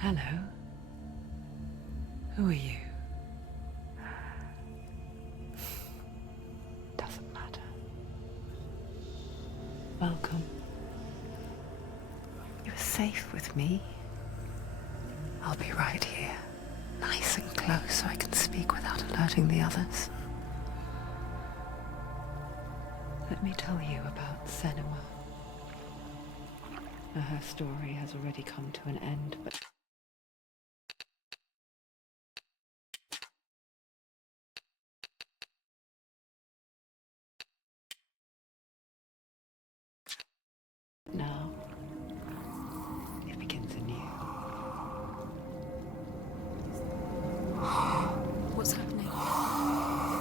Hello. Who are you? Doesn't matter. Welcome. You're safe with me. I'll be right here, nice and close so I can speak without alerting the others. Let me tell you about Senua. Her story has already come to an end, but now it begins anew. What's happening?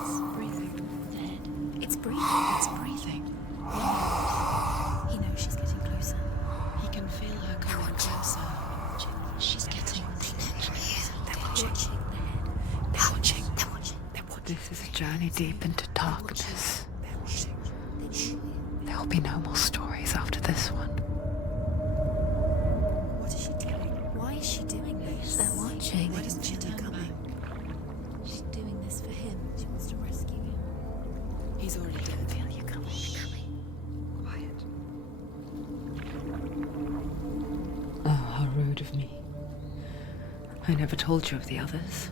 It's breathing. Dead. It's breathing. It's breathing. He knows she's getting closer. He can feel her coming closer. She's getting closer. They're watching. They're watching. They're watching. They're watching. This is a journey deep into darkness. There'll be no more stories after this one. What is she doing? Why is she doing this? They're watching. Why doesn't she turn back? She's doing this for him. She wants to rescue him. He's already dead. Feel you coming. Quiet. Oh, how rude of me. I never told you of the others.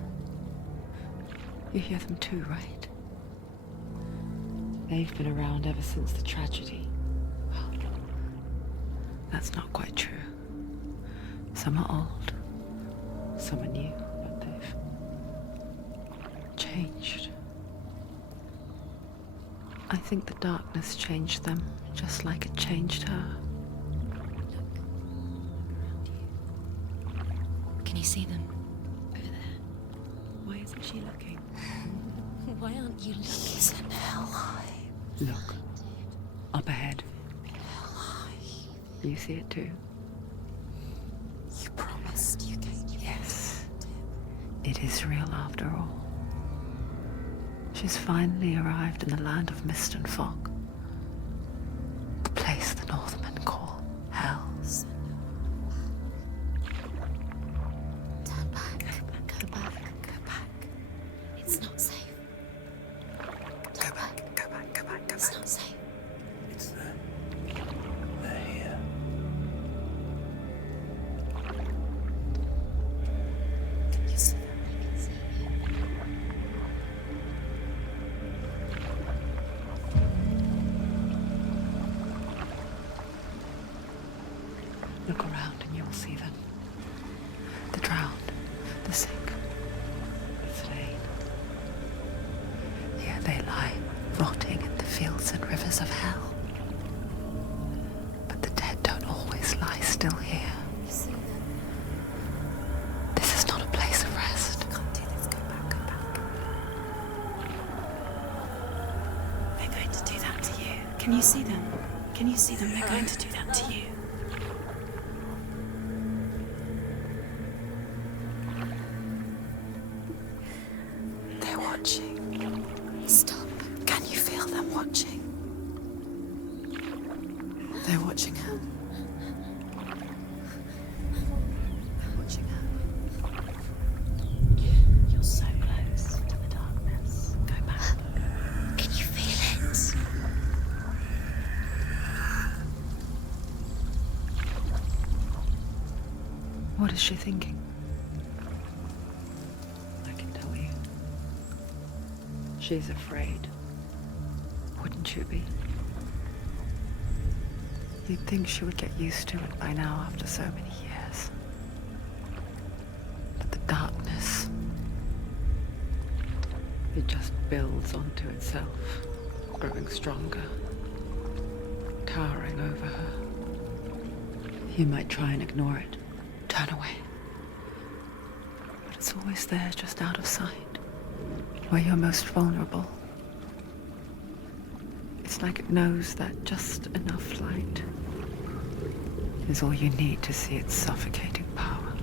You hear them too, right? They've been around ever since the tragedy. Well, that's not quite true. Some are old, some are new, but they've changed. I think the darkness changed them, just like it changed her. Can you see them? Over there. Why isn't she looking? Why aren't you looking? He's in hell. Look, up ahead. You see it too? You promised you gave you. Yes. It is real after all. She's finally arrived in the land of mist and fog. The place the Northmen call Hell. Turn back. Go back. Go back. It's not safe. Turn back. Go back, go back, go It's back. not safe. It's there. They're here. You see them? I can see you. Look around and you'll see them. The drowned, the sick, the slain. Here they lie, rotting in the fields and rivers of hell. But the dead don't always lie still here. You see them? This is not a place of rest. Can't do this. Go back. Go back. They're going to do that to you. Can you see them? Can you see them? They're going to do that to you. They're watching. Stop. Can you feel them watching? They're watching her. They're watching her. You're so close to the darkness. Go back. Can you feel it? What is she thinking? I can tell you. She's afraid. Wouldn't you be? You'd think she would get used to it by now after so many years. But the darkness, it just builds onto itself, growing stronger, towering over her. You might try and ignore it, turn away. But it's always there, just out of sight, where you're most vulnerable. It's like it knows that just enough light is all you need to see its suffocating power.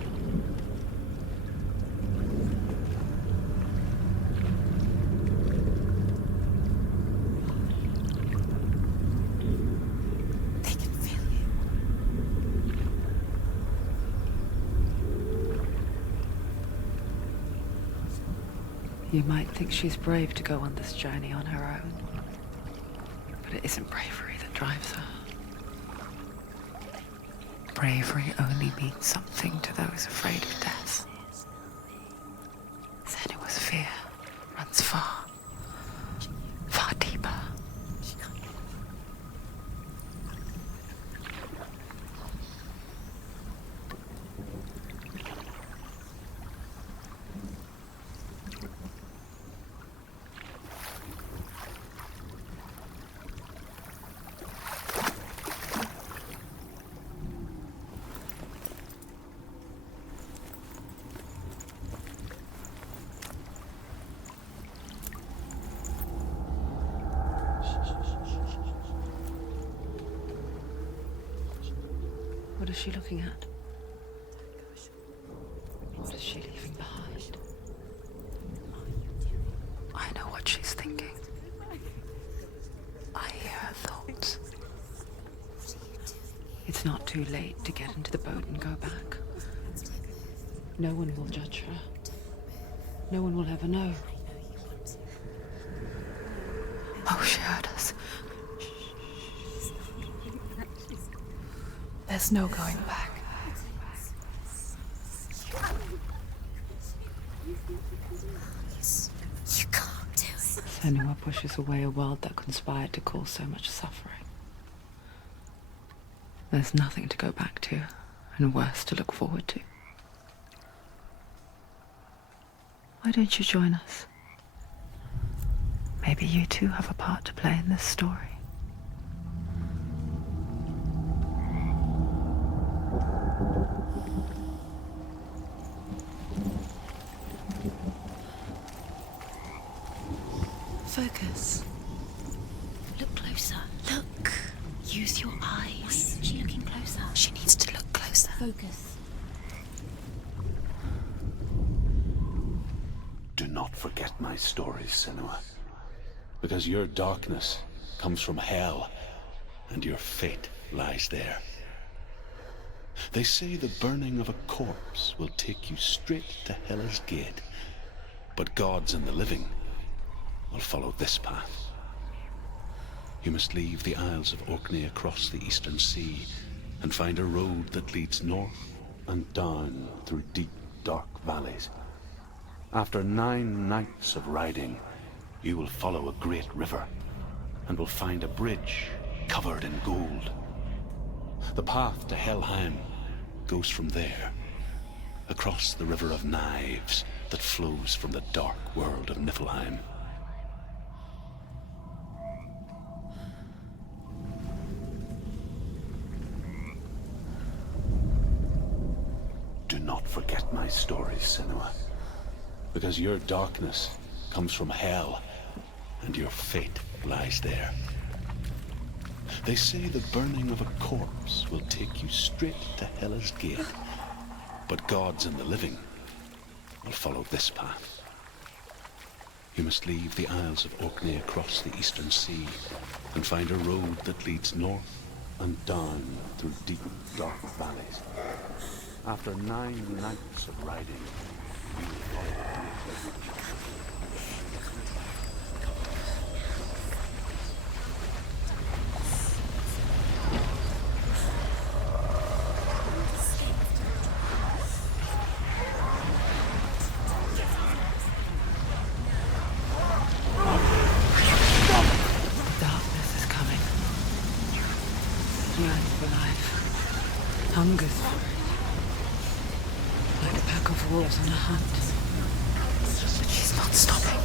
They can feel you. You might think she's brave to go on this journey on her own, but it isn't bravery that drives her. Bravery only means something to those afraid of death. Senua's fear runs far, far deeper. What is she looking at? What is she leaving behind? I know what she's thinking. I hear her thoughts. It's not too late to get into the boat and go back. No one will judge her. No one will ever know. Oh, she heard us. There's no going back. You can't do it. Senua pushes away a world that conspired to cause so much suffering. There's nothing to go back to, and worse to look forward to. Why don't you join us? Maybe you too have a part to play in this story. Focus. Look closer. Look. Use your Why eyes. isn't she looking closer? She needs to look closer. Focus. Do not forget my stories, Senua. Because your darkness comes from hell, and your fate lies there. They say the burning of a corpse will take you straight to Hela's gate, but gods and the living will follow this path. You must leave the Isles of Orkney across the eastern sea and find a road that leads north and down through deep, dark valleys. After 9 nights of riding, you will follow a great river and will find a bridge covered in gold. The path to Helheim goes from there, across the river of knives that flows from the dark world of Niflheim. Do not forget my stories, Senua, because your darkness comes from hell, and your fate lies there. They say the burning of a corpse will take you straight to Hela's gate, but gods and the living will follow this path. You must leave the Isles of Orkney across the eastern sea and find a road that leads north and down through deep, dark valleys. After 9 nights of riding, you will follow a great river. Darkness is coming. Yearns for life. Hungers for it. Like a pack of wolves on a hunt. But she's not stopping.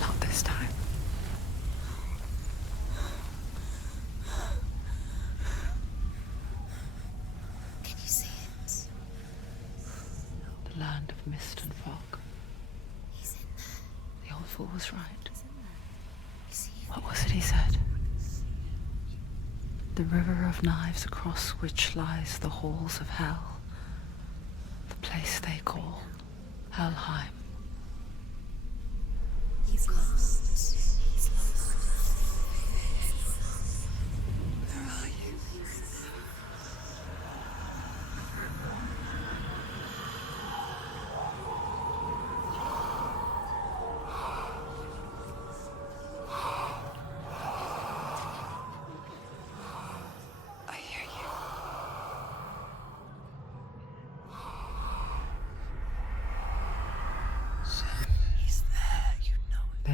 Not this time. Can you see it? The land of mist and fog. He's in there. The old fool was right. You see him? What was it he said? The river of knives across which lies the halls of hell. The place they call Helheim. He's lost. He's lost.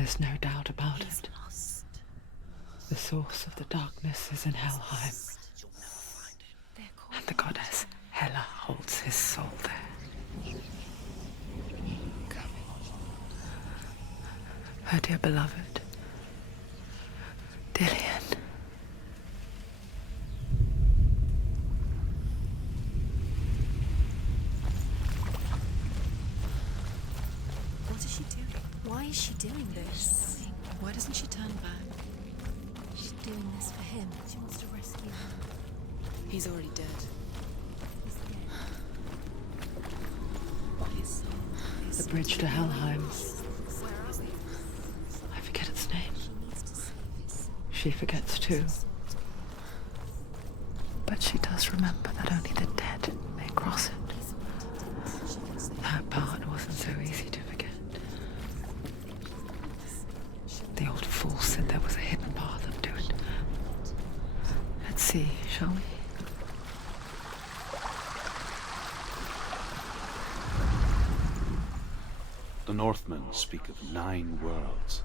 There's no doubt about He's it. lost. The source of the darkness is in Helheim, and the goddess Hela holds his soul there. Her dear beloved, Dillian. What is she doing? Why is she doing this? Why doesn't she turn back? She's doing this for him. She wants to rescue him. He's already dead. He's dead. His soul is The bridge to Helheim. Where are we? I forget its name. She needs to save his soul. She forgets too. But she does remember that only the dead may cross it. That part wasn't so easy to forget. The old fool said there was a hidden path up to it. Let's see, shall we? The Northmen speak of 9 worlds.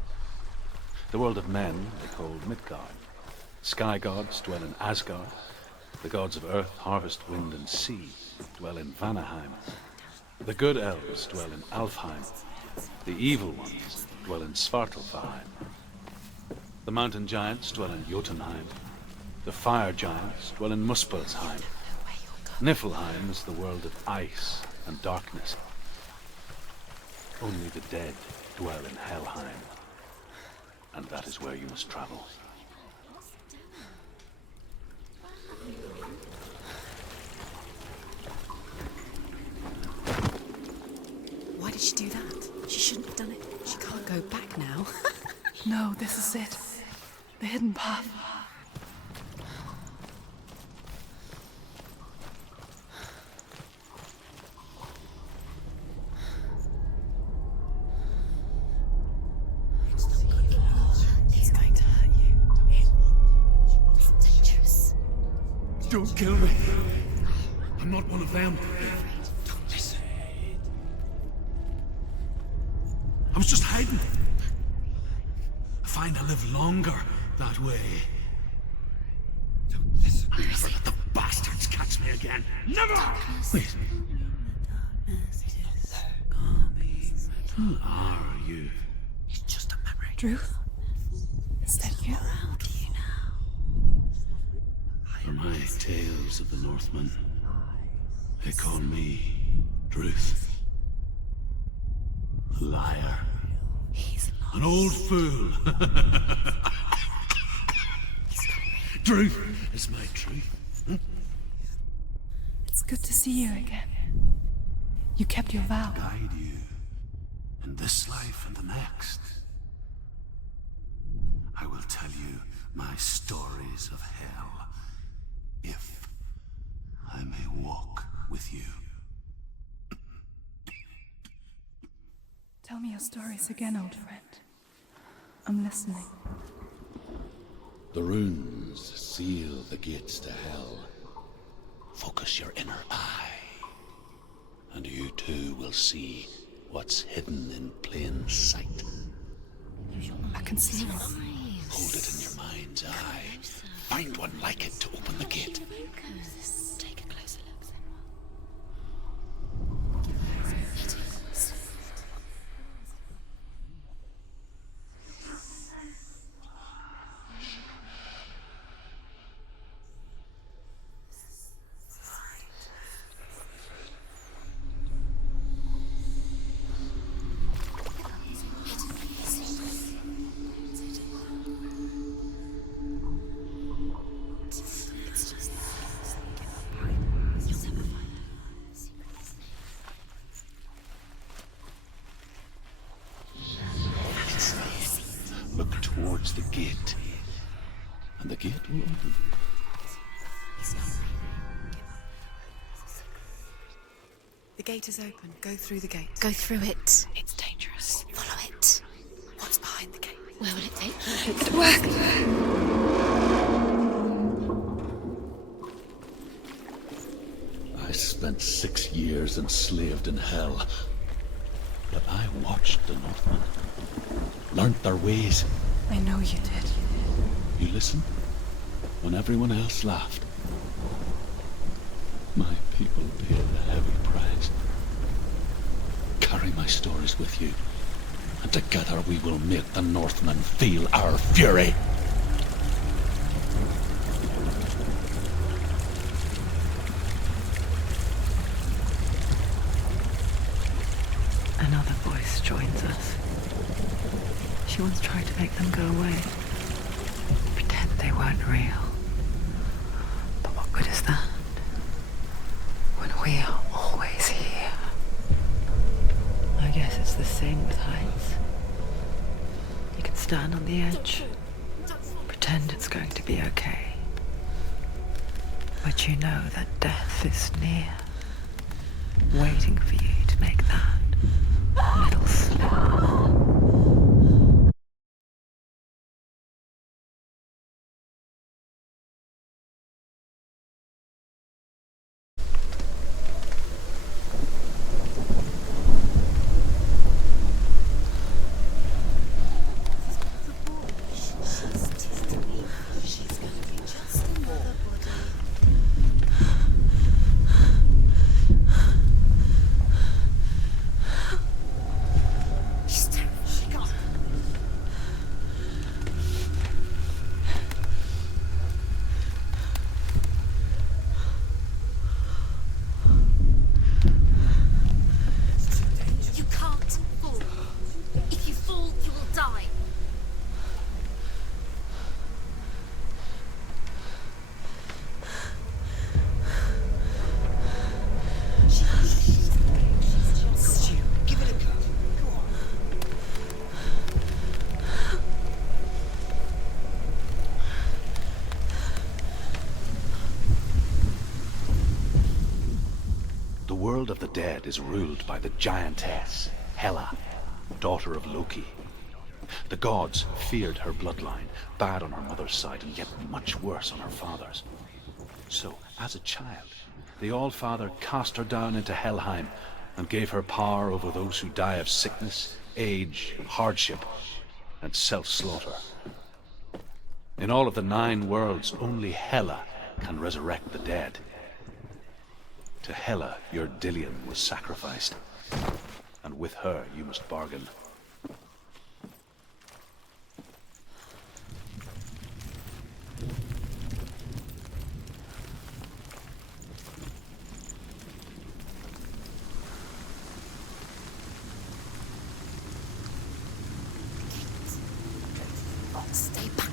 The world of men they call Midgard. Sky gods dwell in Asgard. The gods of earth, harvest, wind, and sea dwell in Vanaheim. The good elves dwell in Alfheim. The evil ones dwell in Svartalfheim. The mountain giants dwell in Jotunheim. The fire giants dwell in Muspelheim. Niflheim is the world of ice and darkness. Only the dead dwell in Helheim. And that is where you must travel. Why did she do that? She shouldn't have done it. She can't go back now. No, this is it. The hidden path. He's going to hurt you. It's dangerous. Don't kill me. I'm not one of them. Don't listen. I was just hiding. I find I live longer that way. Don't listen. I'll never let the bastards catch me again. Never! Wait. Who are you? It's just a memory. Druth? Is that you? Around you now. For my tales of the Northmen, they call me Druth. A liar. He's lost. An old fool. Truth is my truth. It's good to see you again. You kept your vow. Guide you in this life and the next. I will tell you my stories of hell, if I may walk with you. Tell me your stories again, old friend. I'm listening. The runes seal the gates to hell. Focus your inner eye, and you too will see what's hidden in plain sight. I can see one. Hold it in your mind's eye. Find one like it to open the gate. Take a closer look, Senua. It's just you'll never find her. Look towards the gate, and the gate will open. The gate is open. Go through the gate. Go through it. It's dangerous. Follow it. What's behind the gate? Where will it take you? It worked! I spent 6 years enslaved in hell. But I watched the Northmen, learnt their ways. I know you did. You listened when everyone else laughed. My people paid a heavy price. Carry my stories with you, and together we will make the Northmen feel our fury. Another voice joins us. She once tried to make them go away. Pretend they weren't real. But what good is that? When we are always here. I guess it's the same with heights. You can stand on the edge, pretend it's going to be okay. But you know that death is near, waiting for you to make that little slip. You can't fall. If you fall, you will die. Give it a go. Go on. The world of the dead is ruled by the giantess, Hela, daughter of Loki. The gods feared her bloodline, bad on her mother's side and yet much worse on her father's. So, as a child, the All-Father cast her down into Helheim and gave her power over those who die of sickness, age, hardship, and self-slaughter. In all of the 9 worlds, only Hela can resurrect the dead. To Hela, your Dillion was sacrificed, and with her you must bargain. Stay back.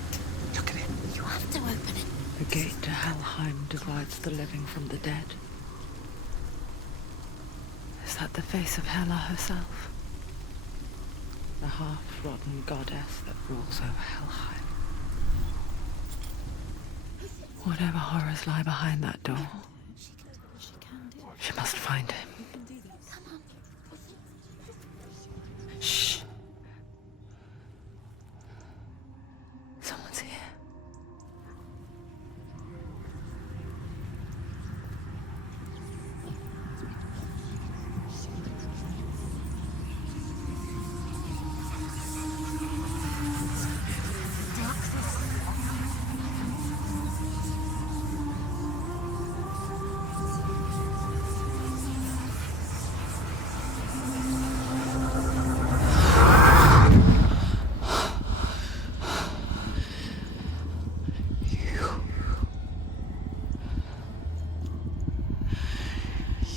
Look at it. You have to open it. The gate to Helheim divides the living from the dead. Is that the face of Hela herself? The half-rotten goddess that rules over Helheim. Whatever horrors lie behind that door, she must find him. Shh. Someone's here.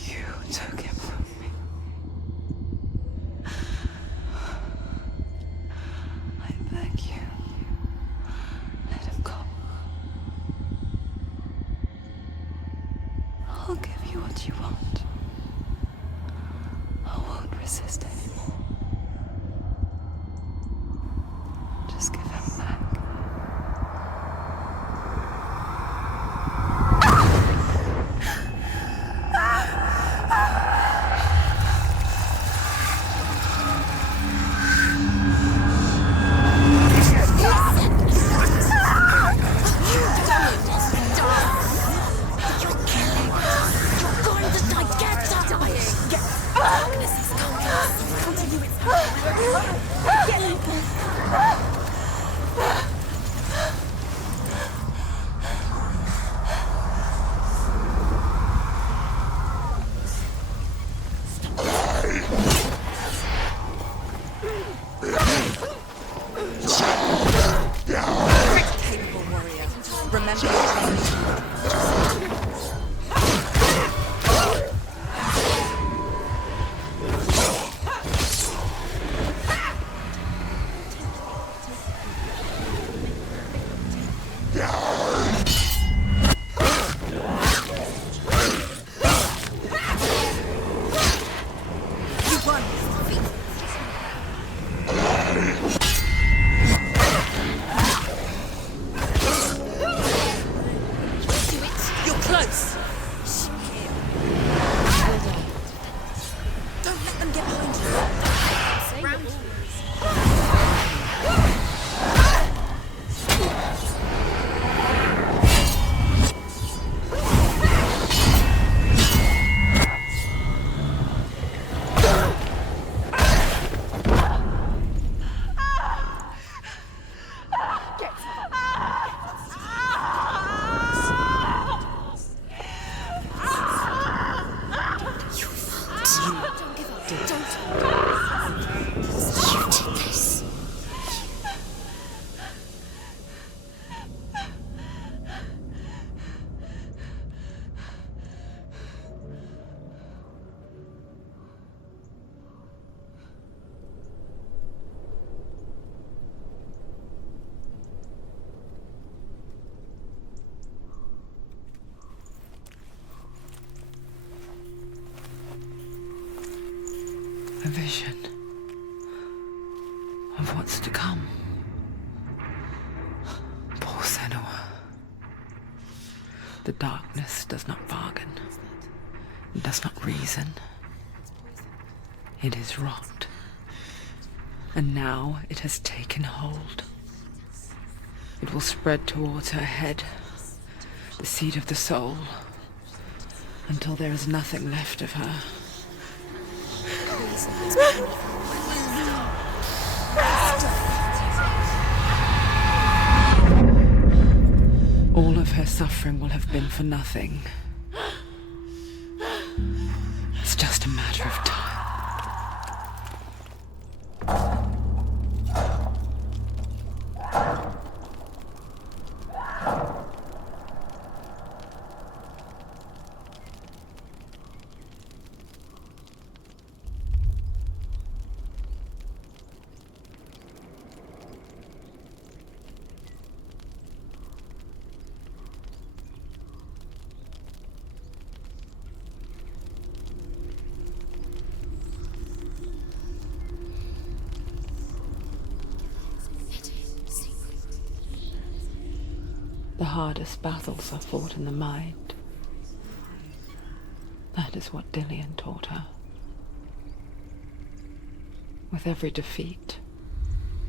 You took him from me. I beg you, let him go. I'll give you what you want. I won't resist anymore. Just give him back. You're going to die. Get dying. Capable warrior. Remember your training. You won. You're close. Don't let them get behind you. Round. A vision of what's to come. Poor Senua. The darkness does not bargain. It does not reason. It is rot. And now it has taken hold. It will spread towards her head, the seat of the soul, until there is nothing left of her. All of her suffering will have been for nothing. It's just a matter of time. The hardest battles are fought in the mind. That is what Dillian taught her. With every defeat,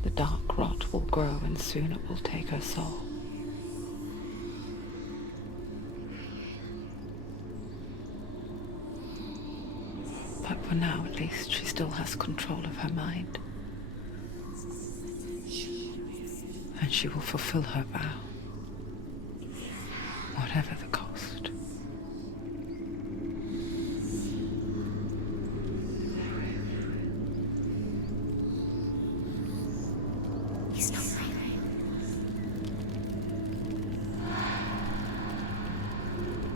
the dark rot will grow and soon it will take her soul. But for now, at least, she still has control of her mind. And she will fulfill her vow. Whatever the cost. He's not breathing.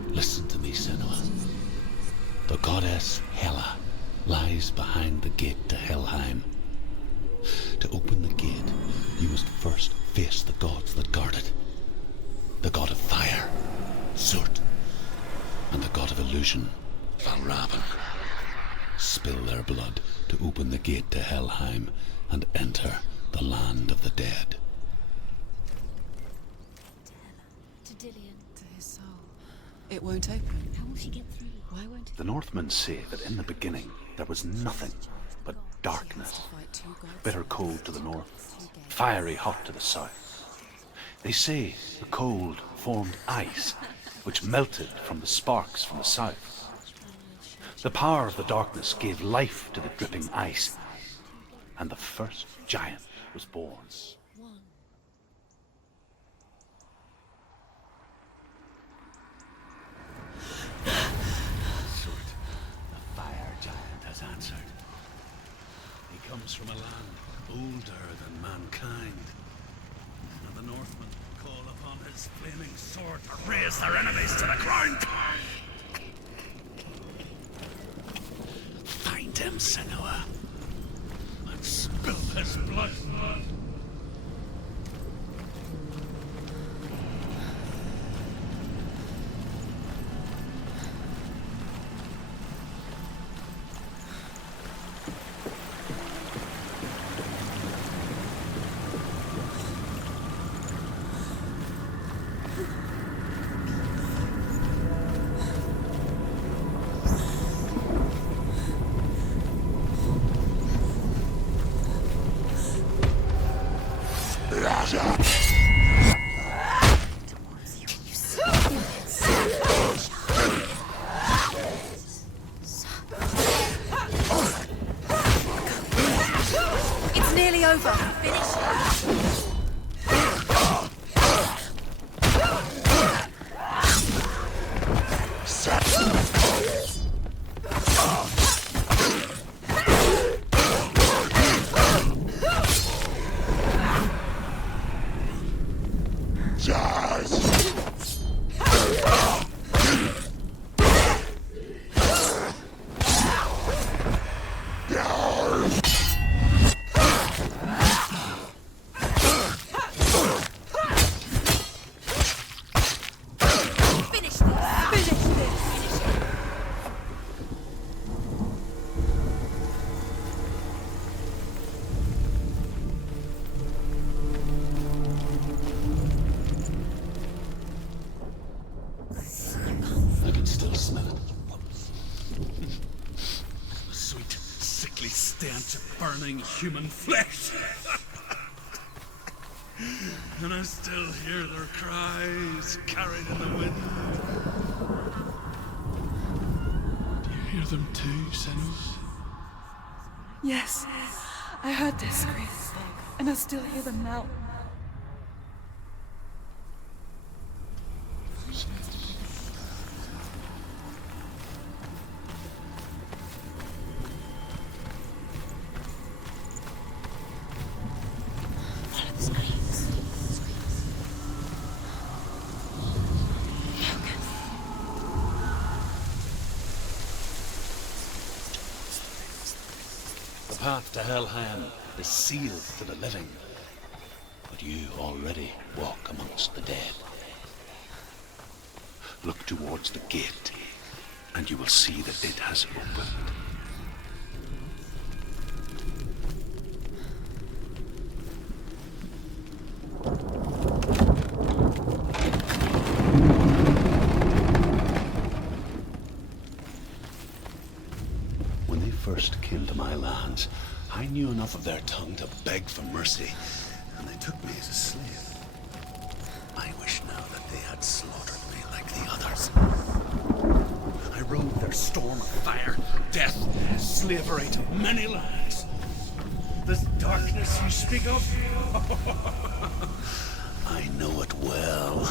Listen to me, Senua. The goddess Hela lies behind the gate to Helheim. To open the gate, you must first face the gods that guard it. The god of fire, Surt, and the god of illusion, Valravan. Spill their blood to open the gate to Helheim and enter the land of the dead. To Dillian. To his soul. It won't open. How will she get through? Why won't it? The Northmen say that in the beginning there was nothing but darkness. Bitter cold to the north, fiery hot to the south. They say the cold formed ice, which melted from the sparks from the south. The power of the darkness gave life to the dripping ice, and the first giant was born. Sort, the fire giant has answered. He comes from a land older than mankind, and the Northmen call upon his flaming sword to raise their enemies to the ground. Find him, Senua, and spill his blood. It's nearly over. Finish. I can still smell it. The sweet, sickly stench of burning human flesh. And I still hear their cries carried in the wind. Do you hear them too, Senua? Yes, I heard their screams, and I still hear them now. Follow the screams. The path to Helheim is sealed to the living, but you already walk amongst the dead. Look towards the gate, and you will see that it has opened. When they first came to my lands, I knew enough of their tongue to beg for mercy, and they took me as a slave. I wish now that they had slaughtered me like the others. I rode their storm of fire, death, slavery to many lands. This darkness you speak of, I know it well.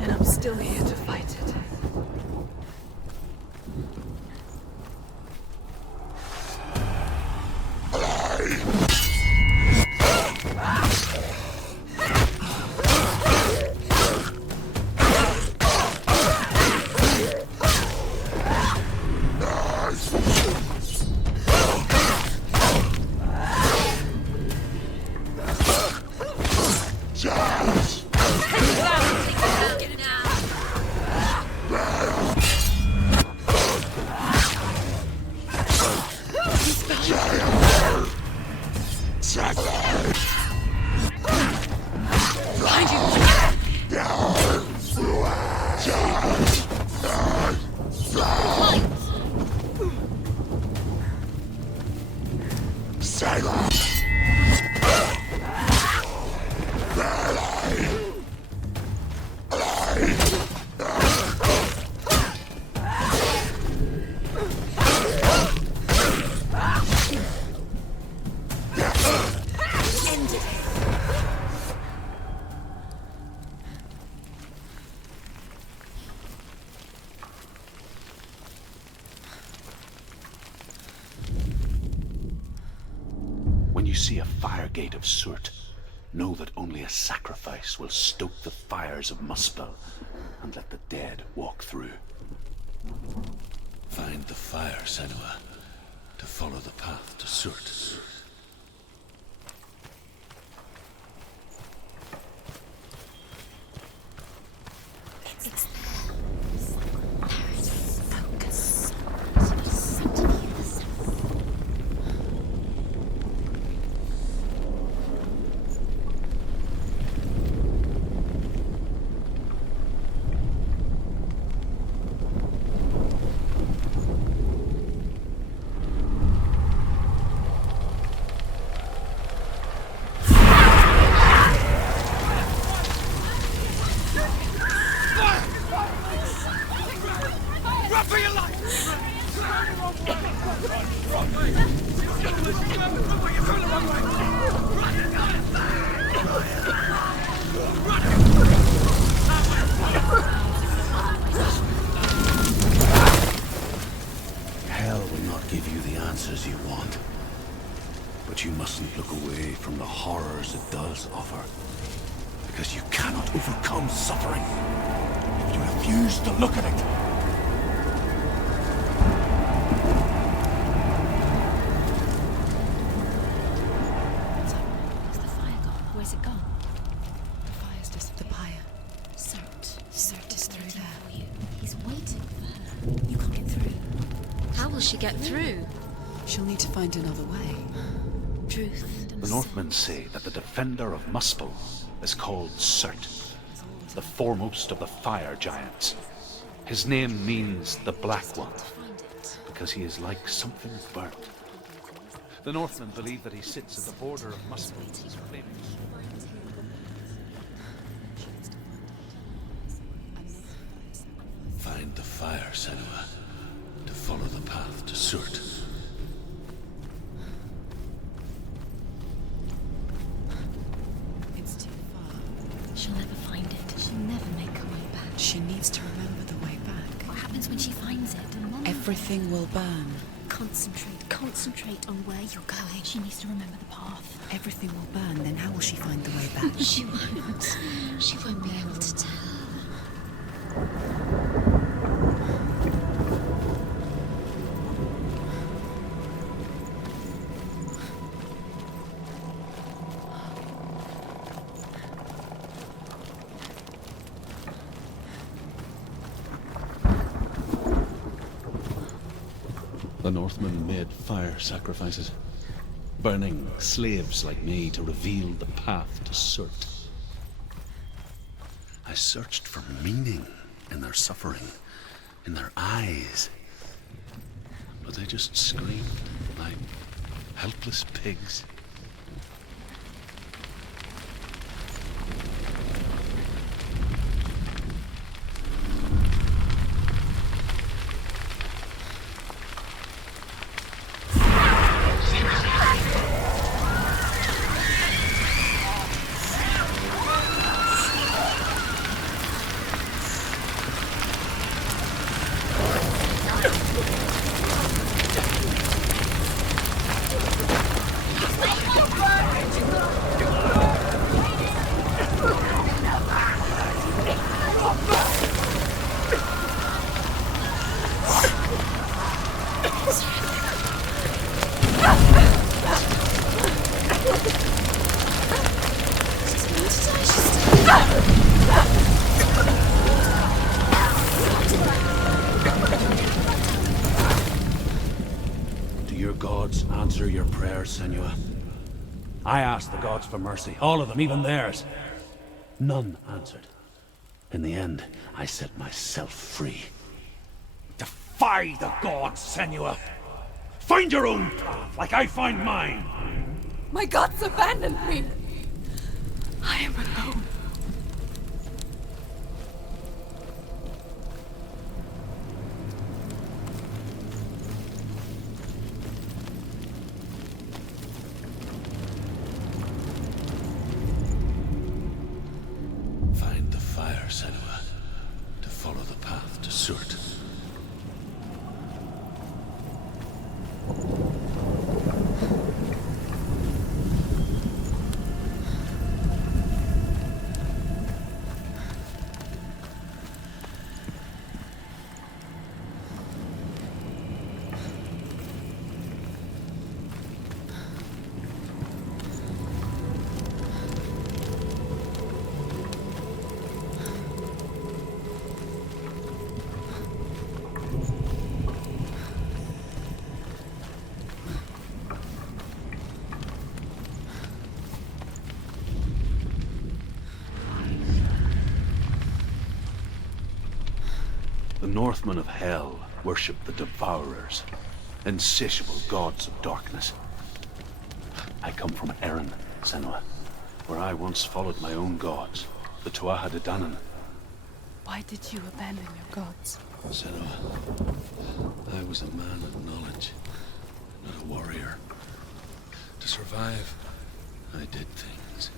And I'm still here to fight it. When you see a fire gate of Surt, know that only a sacrifice will stoke the fires of Muspel and let the dead walk through. Find the fire, Senua, to follow the path to Surt. It's there. There it is. Focus. Something here. Hell will not give you the answers you want. But you mustn't look away from the horrors it does offer. Because you cannot overcome suffering if you refuse to look at it. Where's the fire gone? Where's it gone? The fire's just the pyre. Surt is through there. For you. He's waiting for her. You can't get through. How will she get through? She'll need to find another way. Truth. The Northmen say that the defender of Muspel is called Surt, the foremost of the fire giants. His name means the Black One, because he is like something burnt. The Northmen believe that he sits at the border of Muspel's flaming sword. Find the fire, Senua, to follow the path to Surt. It's too far. She'll never find it. She'll never make her way back. She needs to remember the way back. What happens when she finds it? Everything will burn. Concentrate on where you're going. She needs to remember the path. Everything will burn, then how will she find the way back? She won't. She won't be able to tell. The Northmen made fire sacrifices, burning slaves like me to reveal the path to Surt. I searched for meaning in their suffering, in their eyes. But they just screamed like helpless pigs. Do your gods answer your prayers, Senua? I asked the gods for mercy, all of them, even theirs. None answered. In the end, I set myself free. Defy the gods, Senua! Find your own path, like I find mine! My gods abandoned me! I am alone. Find the fire, Senua, to follow the path to Surt. Northmen of Hell worship the Devourers, insatiable gods of darkness. I come from Erin, Senua, where I once followed my own gods, the Tuatha De Danann. Why did you abandon your gods? Senua, I was a man of knowledge, not a warrior. To survive, I did things.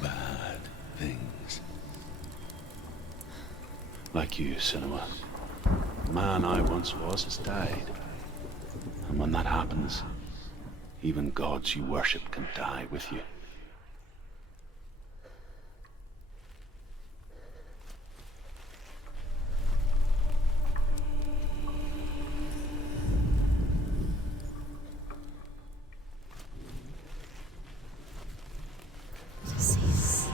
Bad things. Like you, Senua. The man I once was has died. And when that happens, even gods you worship can die with you. Disease.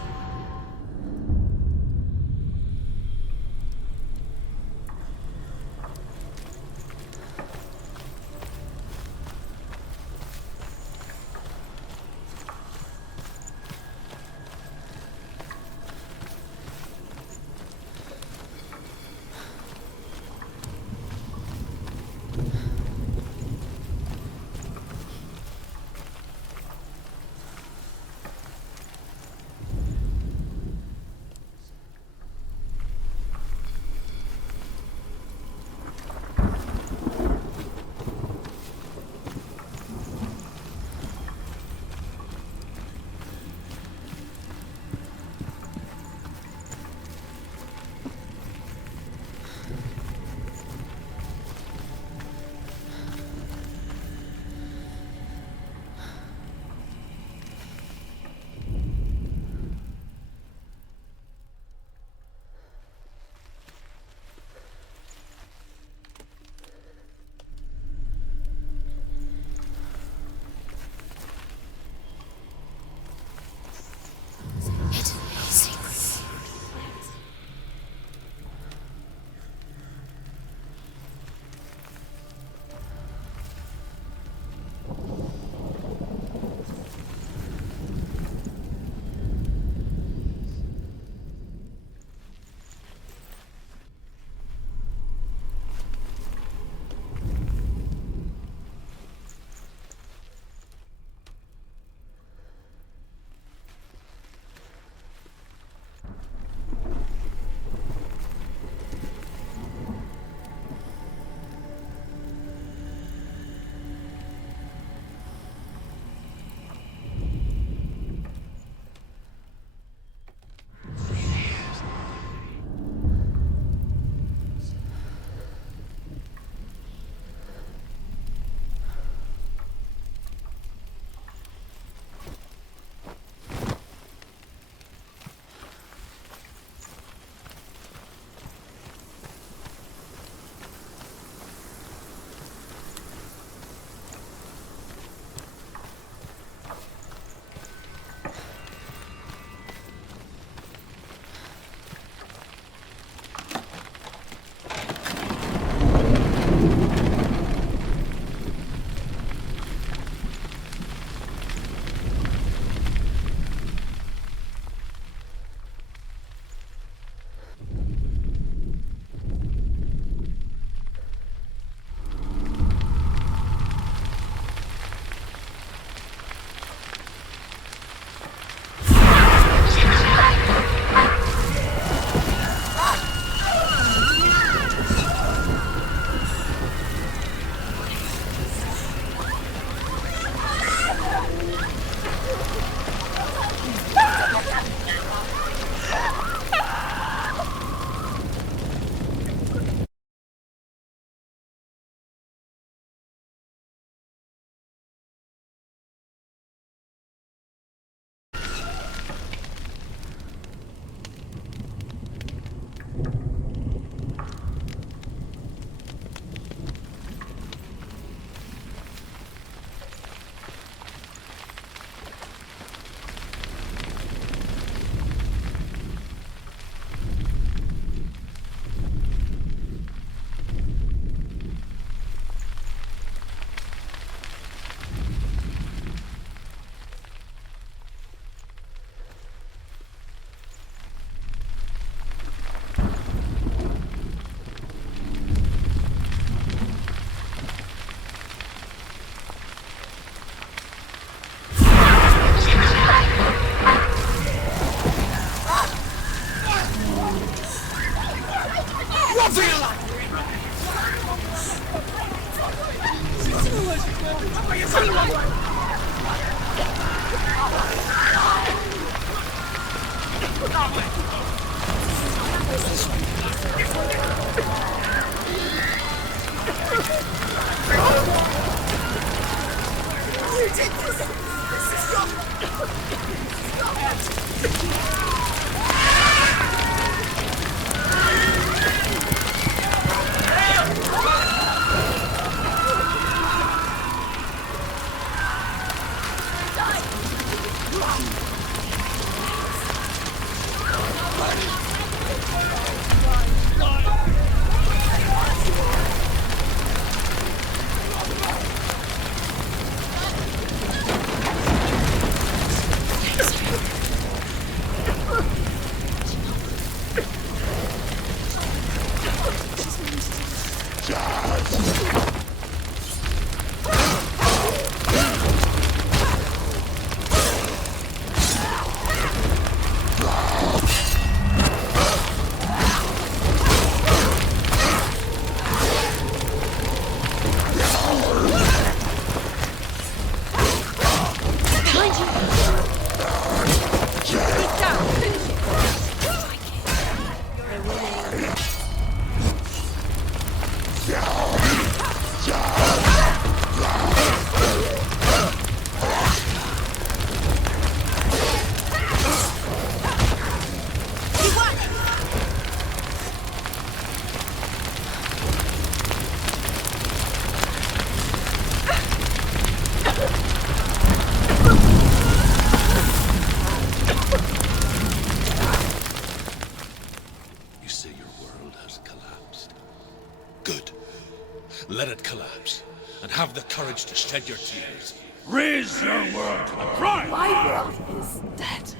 Let it collapse, and have the courage to shed your tears. Raise your world to the prime! My world is dead.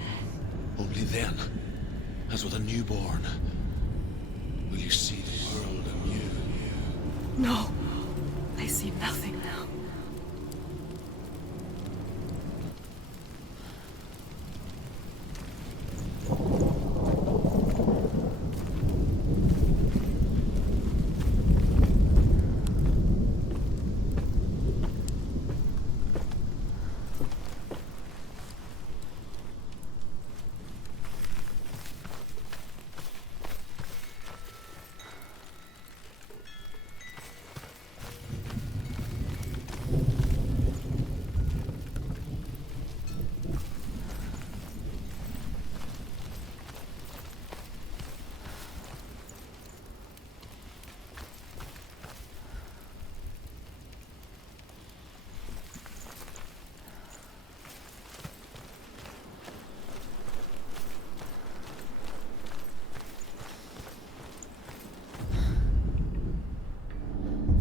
Only then, as with a newborn, will you see the world anew. No, I see nothing now.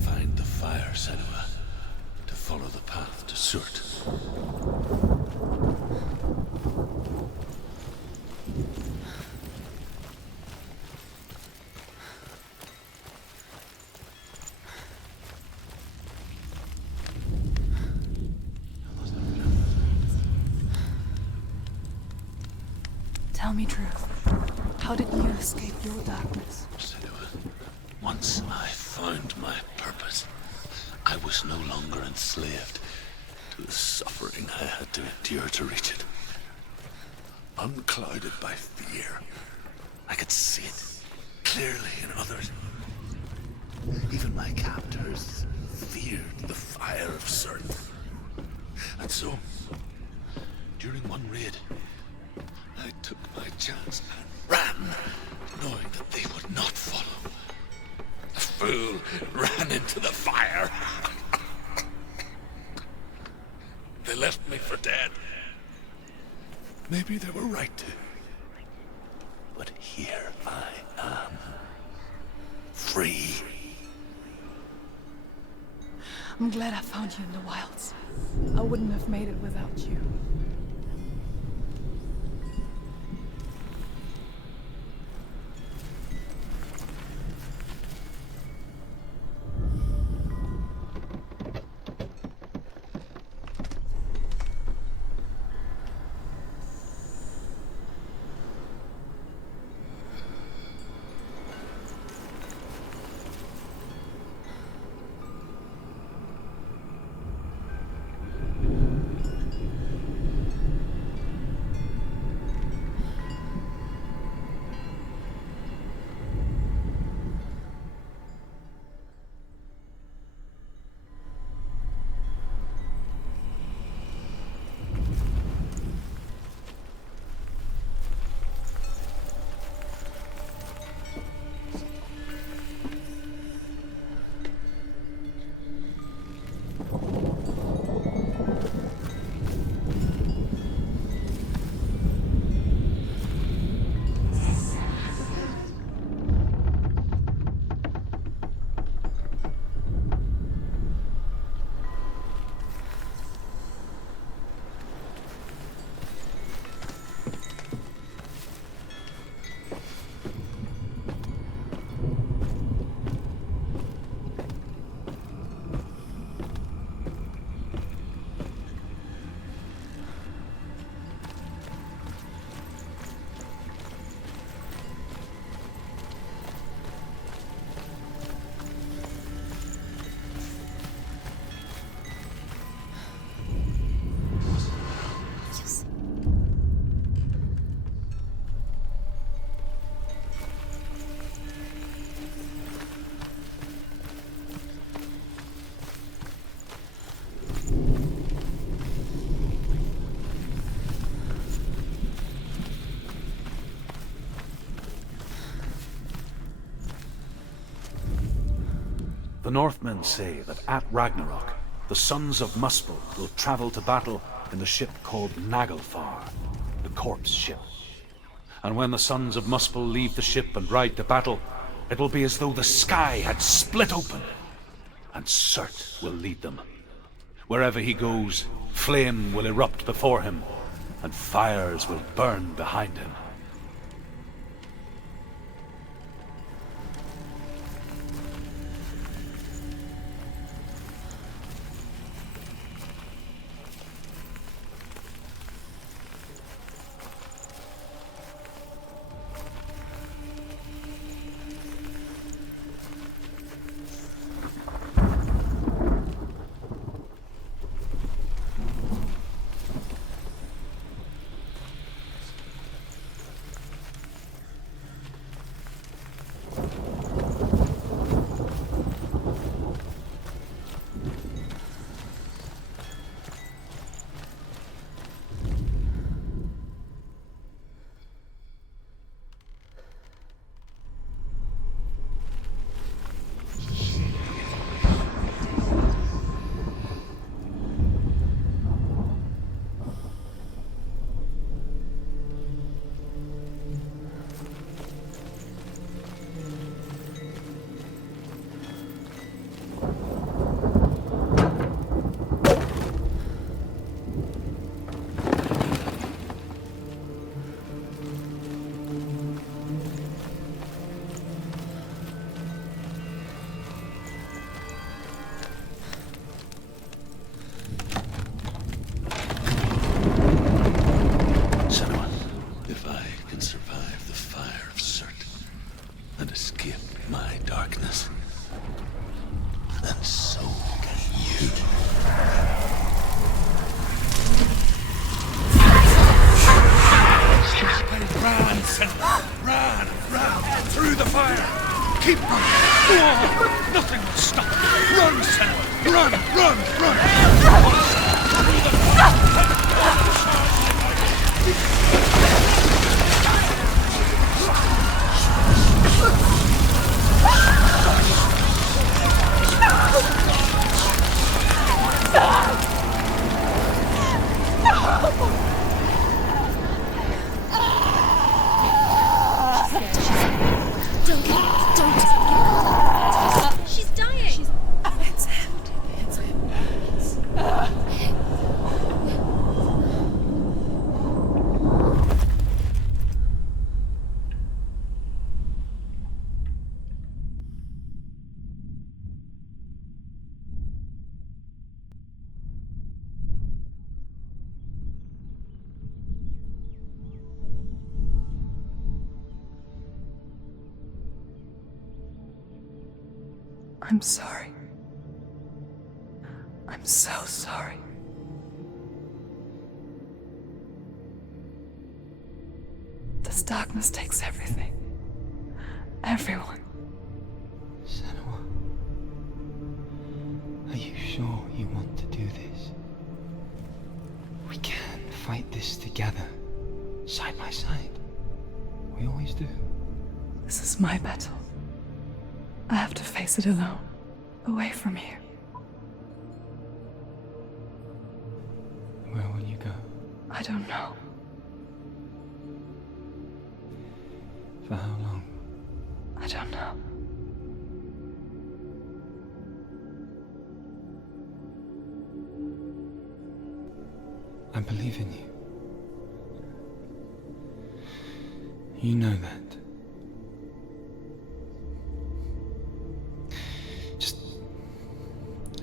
Find the fire, Senua, to follow the path to Surt. Tell me truth. How did you escape your darkness? Senua, once I found my purpose, I was no longer enslaved to the suffering I had to endure to reach it. Unclouded by fear, I could see it clearly in others. Even my captors feared the fire of Surt. And so, during one raid, I took my chance and ran, knowing that they would not follow. The fool ran into the fire. They left me for dead. Maybe they were right to. But here I am. Free. I'm glad I found you in the wilds. I wouldn't have made it without you. The Northmen say that at Ragnarok, the sons of Muspel will travel to battle in the ship called Naglfar, the corpse ship. And when the sons of Muspel leave the ship and ride to battle, it will be as though the sky had split open, and Surt will lead them. Wherever he goes, flame will erupt before him, and fires will burn behind him. Through the fire! Keep running! Go on! Nothing will stop! Run, Senua! Run! Run! Run! Through the She's dying! It's empty. It's empty. I'm sorry. I'm so sorry. This darkness takes everything. Everyone. Senua, are you sure you want to do this? We can fight this together, side by side. We always do. This is my battle. I have to face it alone, away from here. Where will you go? I don't know. For how long? I don't know. I believe in you. You know that.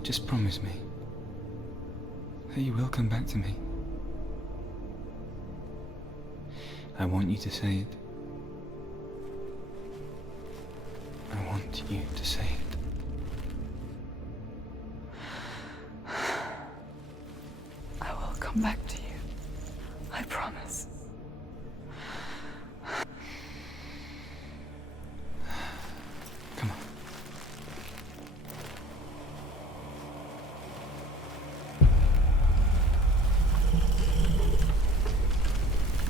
Just promise me that you will come back to me. I want you to say it. I want you to say it. I will come back to you. I promise. Come on.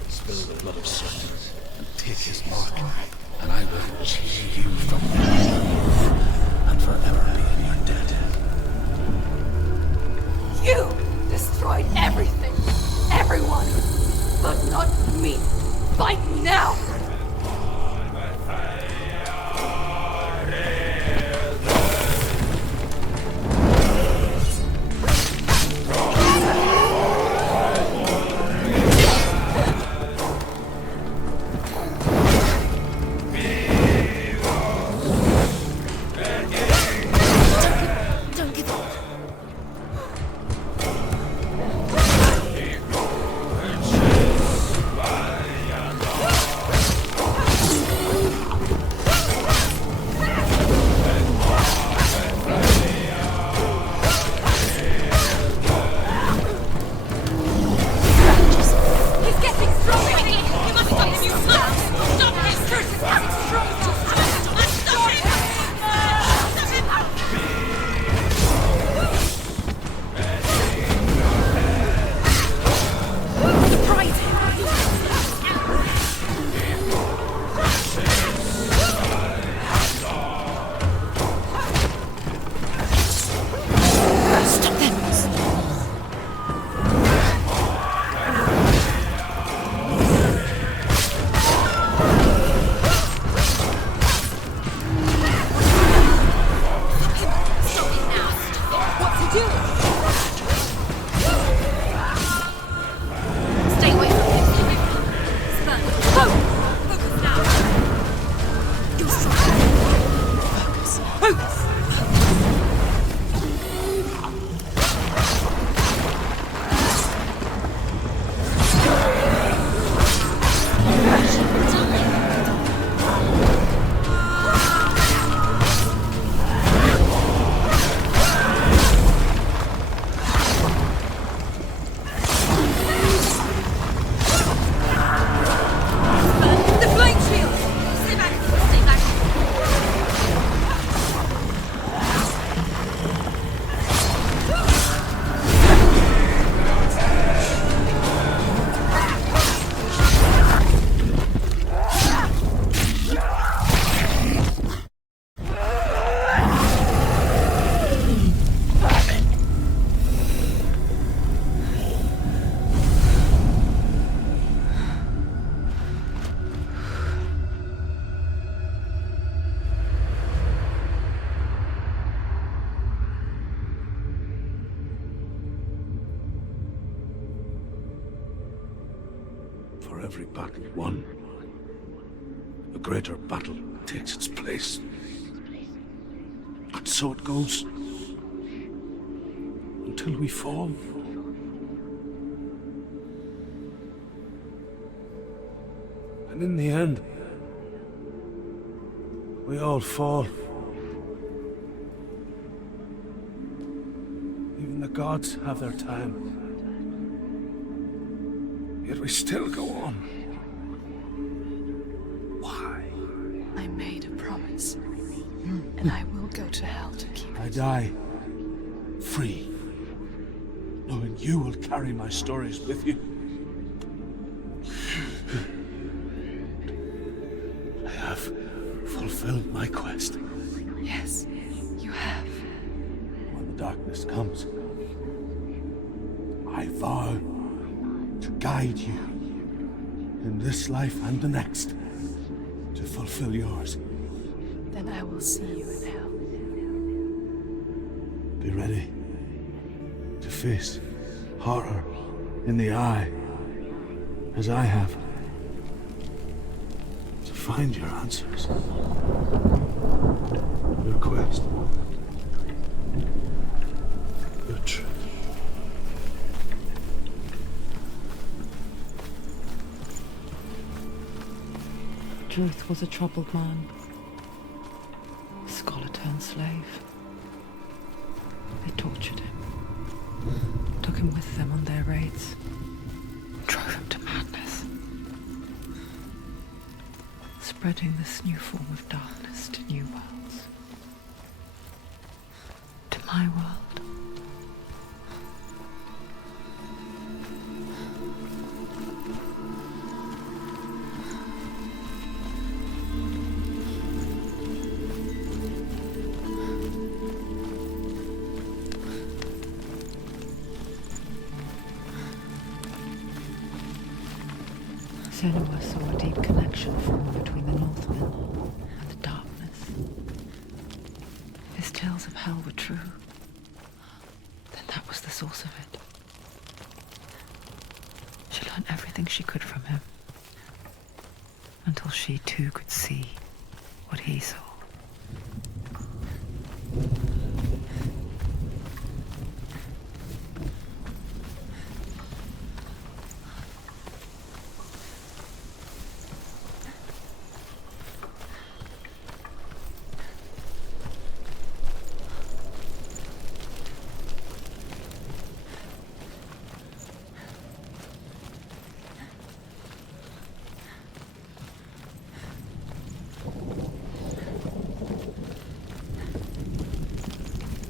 Spill the blood of Surt and take his mark, and I will change you from now and forever be in your Fight me now! Don't give up. He's getting stronger! You must stop him! You must! Stop him! Curse is getting stronger! Stop him! Surprise him! Stop them. What's he doing? Stay away from him. Spur. Focus now! You're strong. Focus! The flame shield! Stay back. Stay back. For every battle won, a greater battle takes its place. And so it goes. Until we fall. And in the end, we all fall. Even the gods have their time. Yet we still go on. Why? I made a promise, and I will go to hell to keep it. I die free, knowing you will carry my stories with you. I have fulfilled my quest. Yes, you have. When the darkness comes, I vow to guide you in this life and the next to fulfill yours. Then I will see you in hell. Be ready to face horror in the eye, as I have. To find your answers. Your quest. Your truth. Druth was a troubled man. A scholar turned slave. They tortured him. Took him with them on their raids. Drove him to madness. Spreading this new form of darkness to new worlds. To my world. Senua saw a deep connection form between the Northmen and the darkness. If his tales of hell were true, then that was the source of it. She learned everything she could from him, until she too could see what he saw.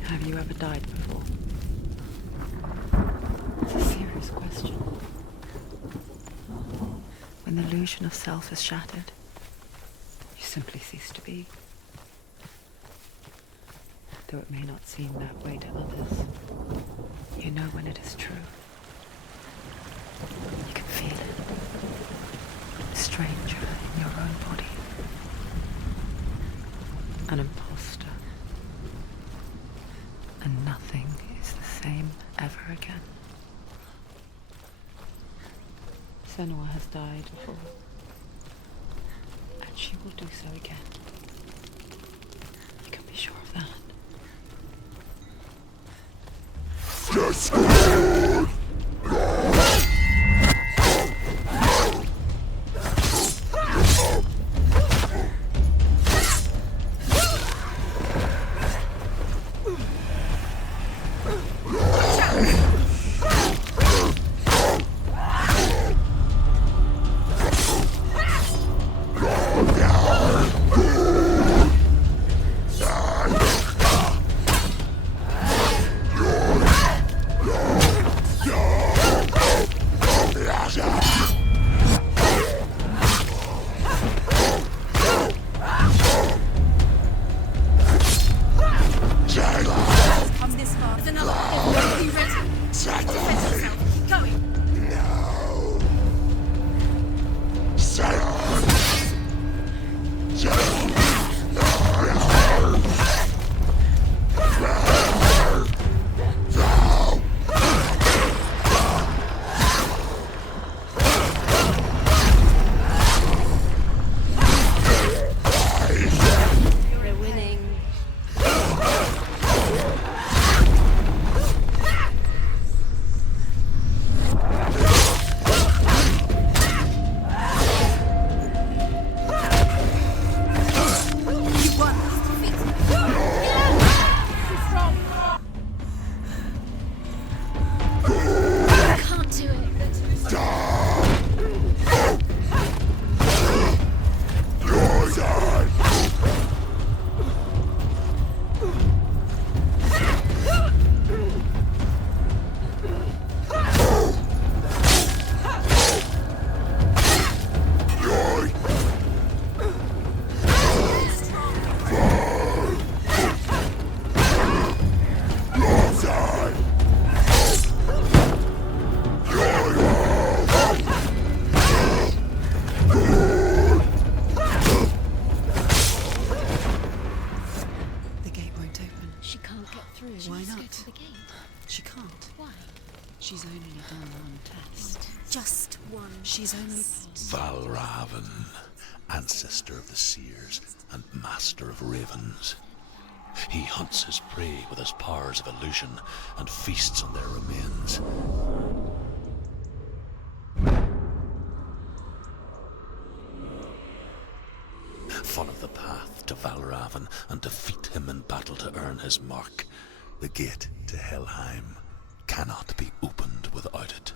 Have you ever died before? It's a serious question. When the illusion of self is shattered, you simply cease to be. Though it may not seem that way to others, you know when it is true. You can feel it. A stranger in your own body. An imposter. And nothing is the same ever again. Senua has died before, and she will do so again. You can be sure of that. Why not? She can't. Why? She's only done one test. Just one. She's only... Valravan, ancestor of the seers and master of ravens. He hunts his prey with his powers of illusion and feasts on their remains. Follow the path to Valravan and defeat him in battle to earn his mark. The gate to Helheim cannot be opened without it.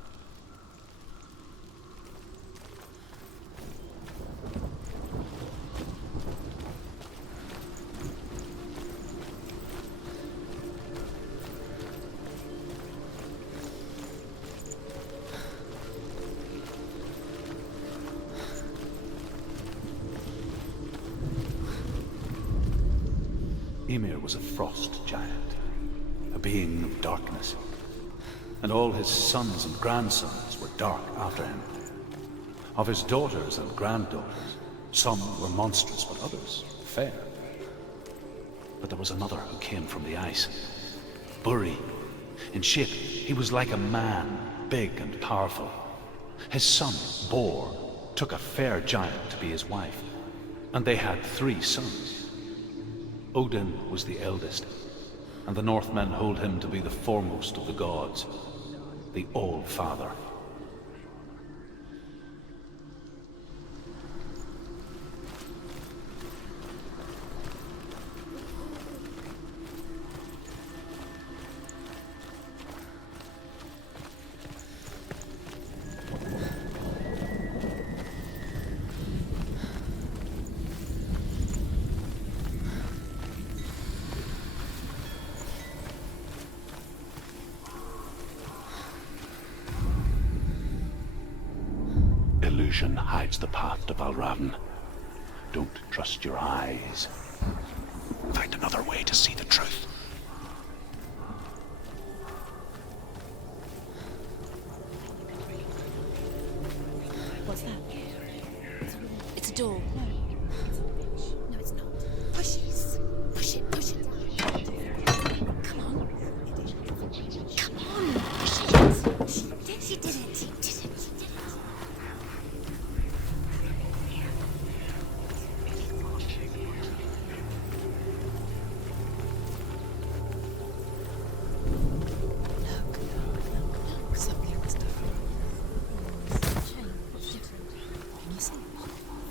Ymir was a frost giant, a being of darkness, and all his sons and grandsons were dark after him. Of his daughters and granddaughters, some were monstrous, but others fair. But there was another who came from the ice. Buri. In shape, he was like a man, big and powerful. His son, Bor, took a fair giant to be his wife, and they had 3 sons. Odin was the eldest, and the Northmen hold him to be the foremost of the gods, the All-Father. Illusion hides the path to Valravn. Don't trust your eyes. Find another way to see the truth. What's that? It's a door. No, it's not. Push it. Push it. Push it. Come on. Come on. Push it. She did it. She did it. She did it.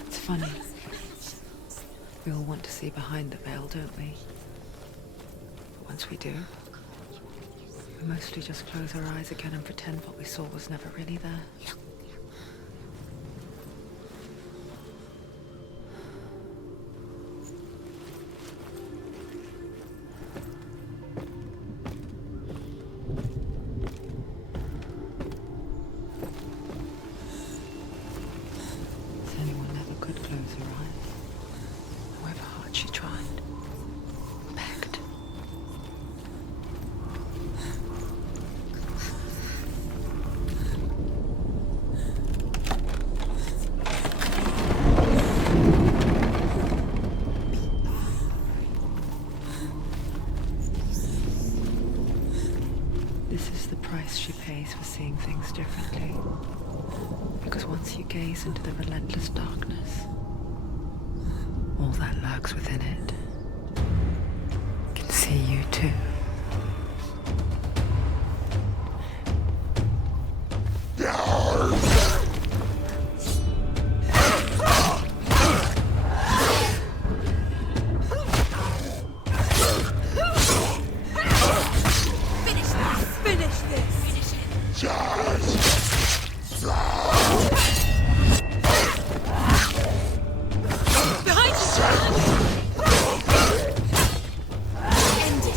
It's funny. We all want to see behind the veil, don't we? But once we do, we mostly just close our eyes again and pretend what we saw was never really there. Senua never could close her eyes. However hard she tried. Begged. This is the price she pays for seeing things differently. Because once you gaze into the relentless darkness, all that lurks within it can see you too. Finish this. Behind you. End it.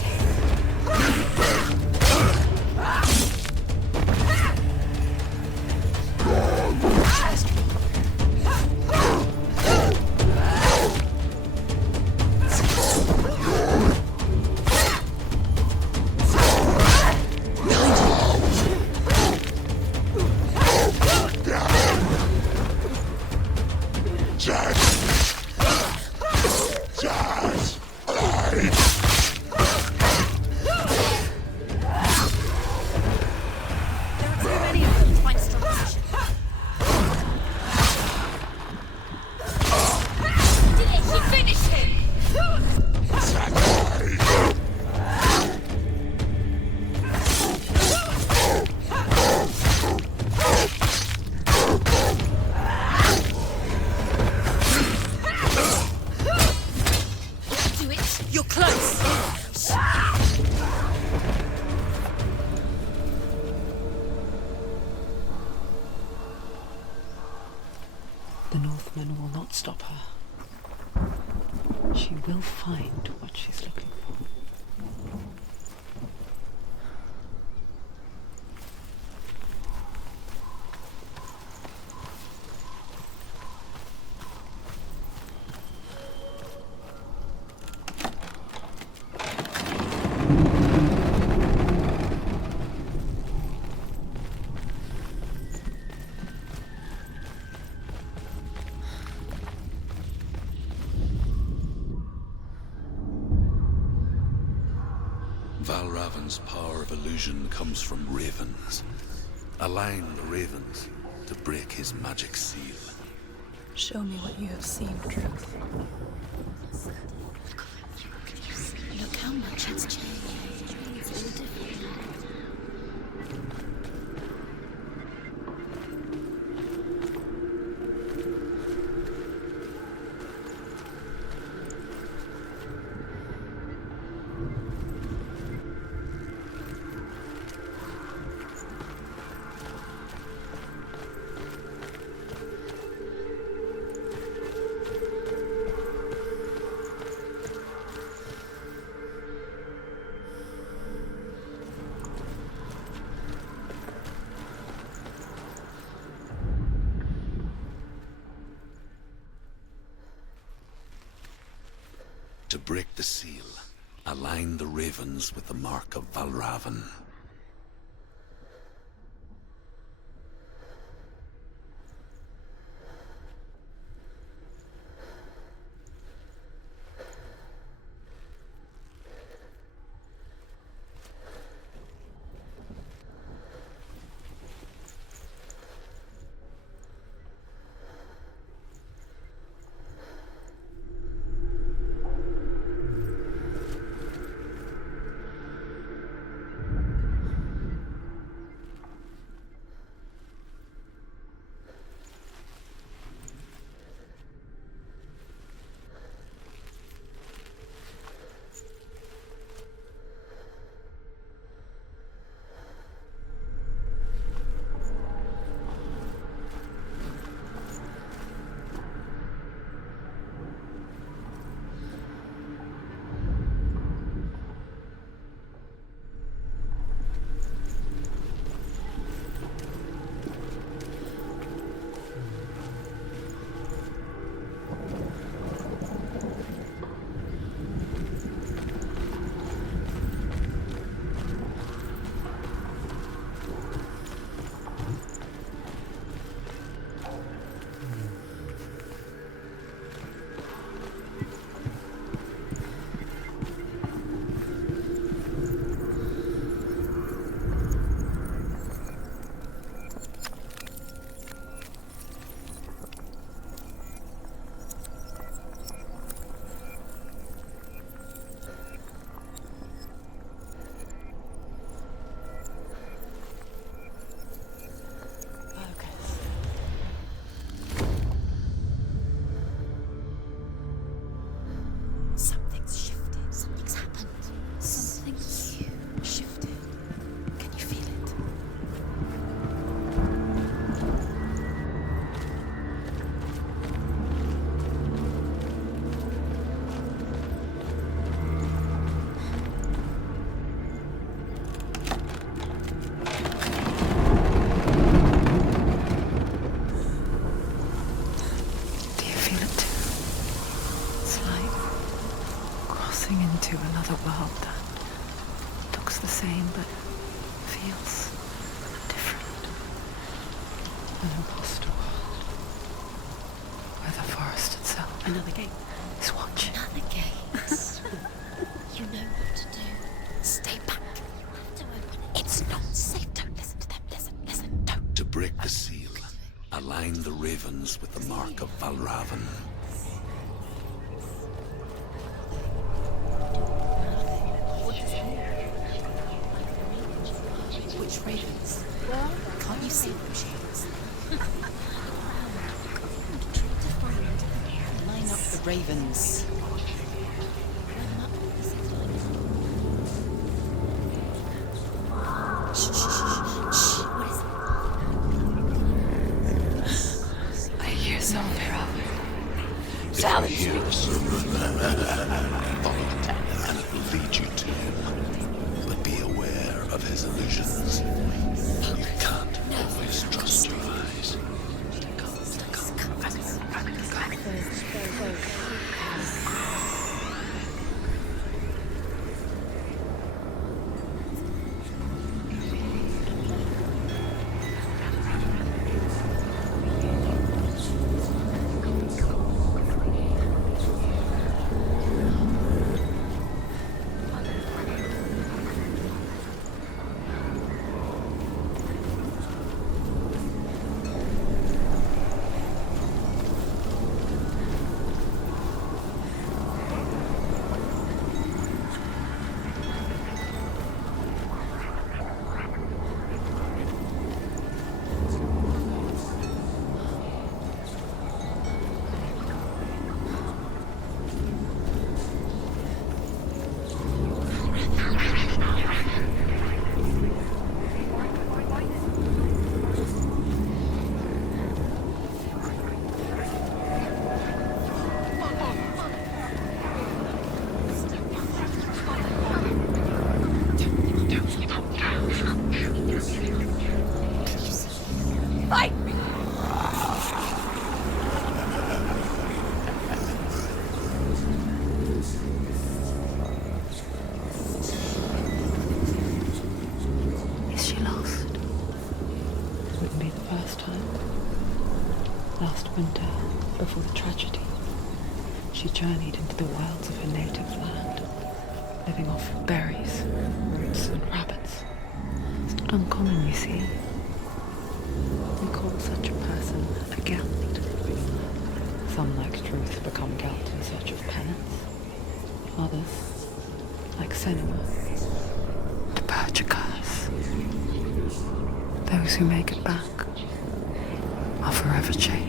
There are too many of them to find a strong position. Did it? He finished him! Do it! You're close! The Northmen will not stop her. She will find what she's looking for. Valravan's power of illusion comes from ravens. Align the ravens to break his magic seal. Show me what you have seen, Truth. Look how much it's changed. It's all different now. To break the seal, align the ravens with the mark of Valravan. Something's shifted. Something's happened. Something huge shifted. Can you feel it? Do you feel it too? It's like crossing into another world that looks the same but feels different. An imposter world where the forest itself Another gate. is watching. Another gate. You know what to do. Stay back. You have to open it. It's not safe. Don't listen to them. Listen, don't. To break the seal, align the ravens with the mark of Valravan. Which ravens? Can't you see them, James? Line up the ravens. I hear something. If I hear someone, follow it, and it will lead you to him. But be aware of his illusions. You can't always trust your eyes. Fight me! Is she lost? Wouldn't be the first time. Last winter, before the tragedy, she journeyed into the wilds of her native land, living off berries, roots, and rabbits. It's not uncommon, you see. We call such a person a Gelt. Some, like truth, become Gelt in search of penance. Others, like Senua, to purge a curse. Those who make it back are forever changed.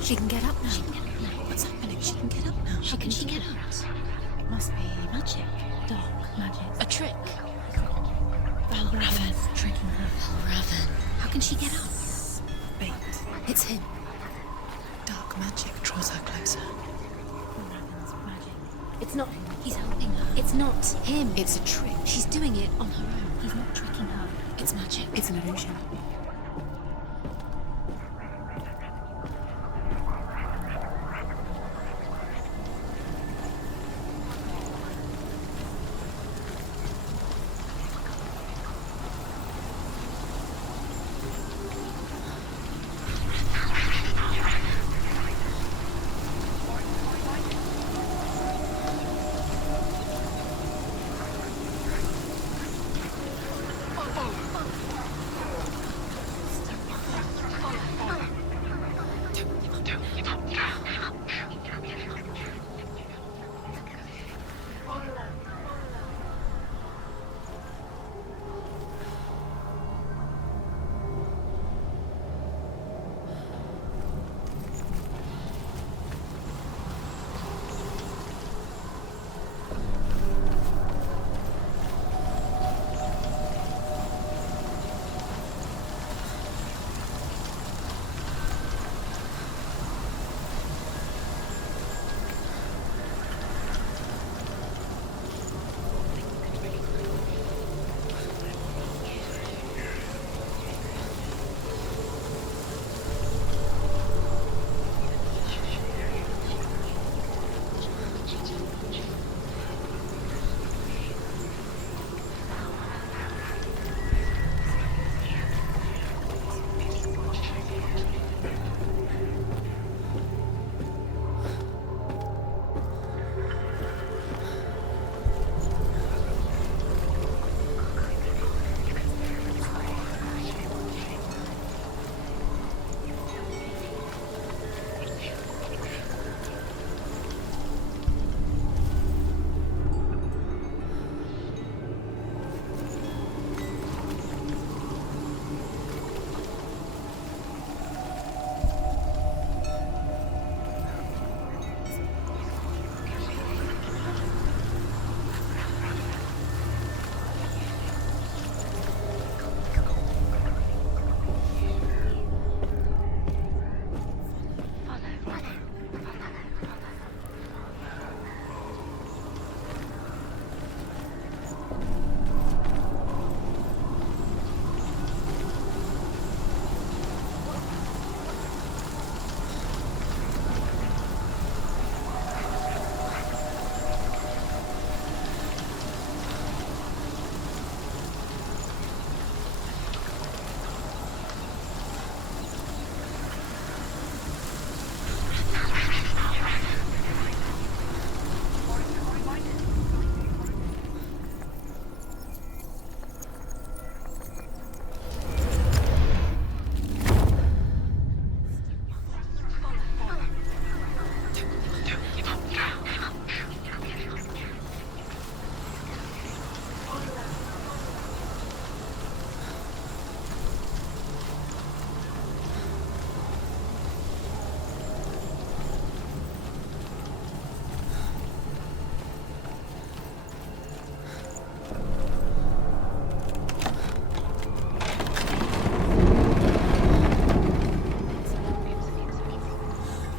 She can get up now. What's happening? She can get up now. How can she get out? It must be magic. Dark magic. A trick. Raven. Tricking her. Raven. How can she get out? Bait. It's him. Dark magic draws her closer. Raven's magic. It's not him. He's helping her. It's not him. It's a trick. She's doing it on her own. He's not tricking her. It's magic. It's an illusion.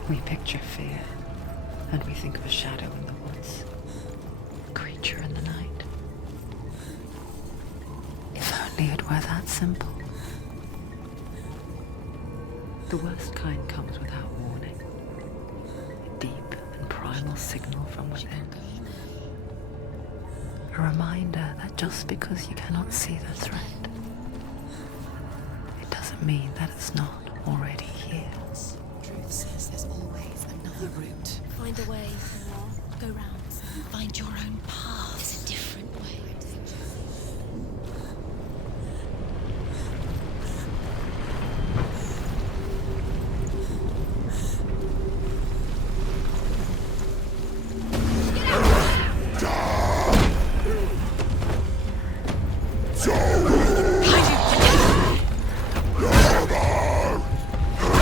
We picture fear, and we think of a shadow in the woods, a creature in the night. If only it were that simple. The worst kind comes without warning. A deep and primal signal from within. A reminder that just because you cannot see the threat, it doesn't mean that it's not already here. Truth says there's always another route. Find a way, Senua. Go round. Find your own path. There's a different way.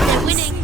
They're winning.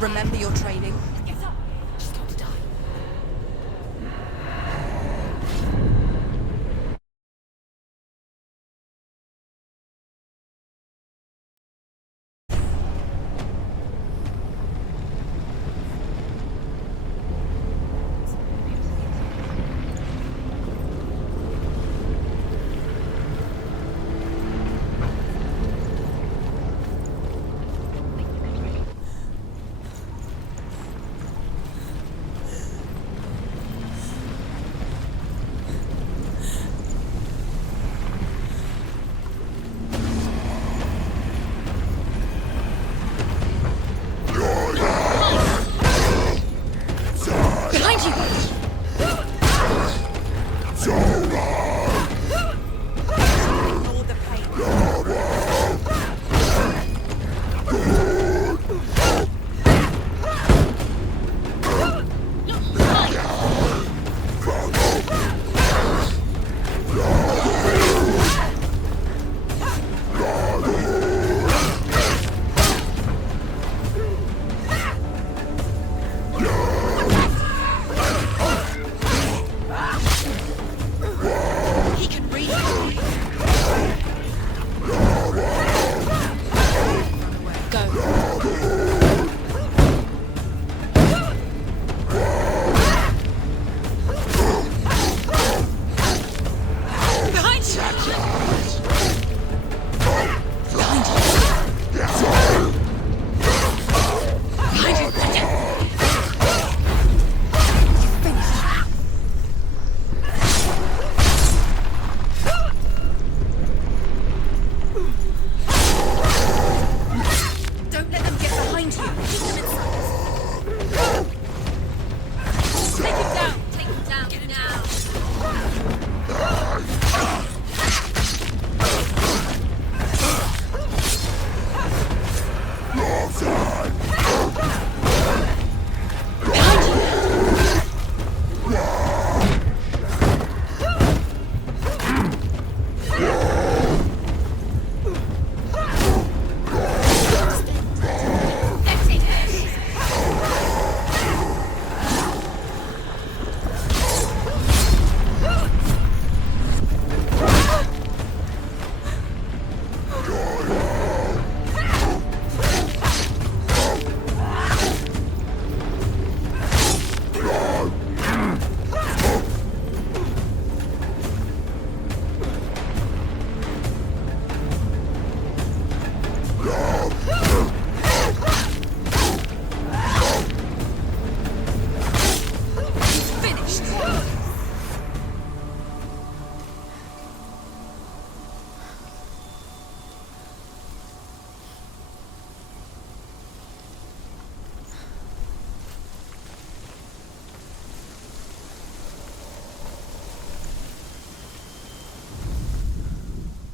Remember your training. She's got to die.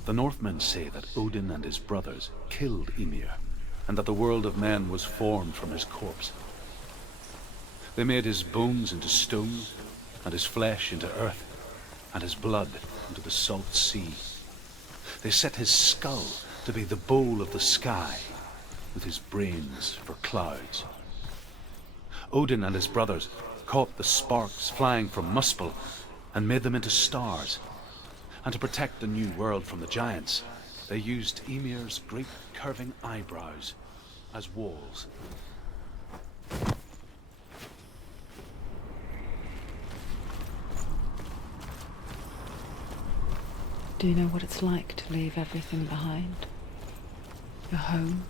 The Northmen say that Odin and his brothers killed Ymir, and that the world of men was formed from his corpse. They made his bones into stone, and his flesh into earth, and his blood into the salt sea. They set his skull to be the bowl of the sky, with his brains for clouds. Odin and his brothers caught the sparks flying from Muspel and made them into stars. And to protect the new world from the giants, they used Ymir's great curving eyebrows as walls. Do you know what it's like to leave everything behind? Your home,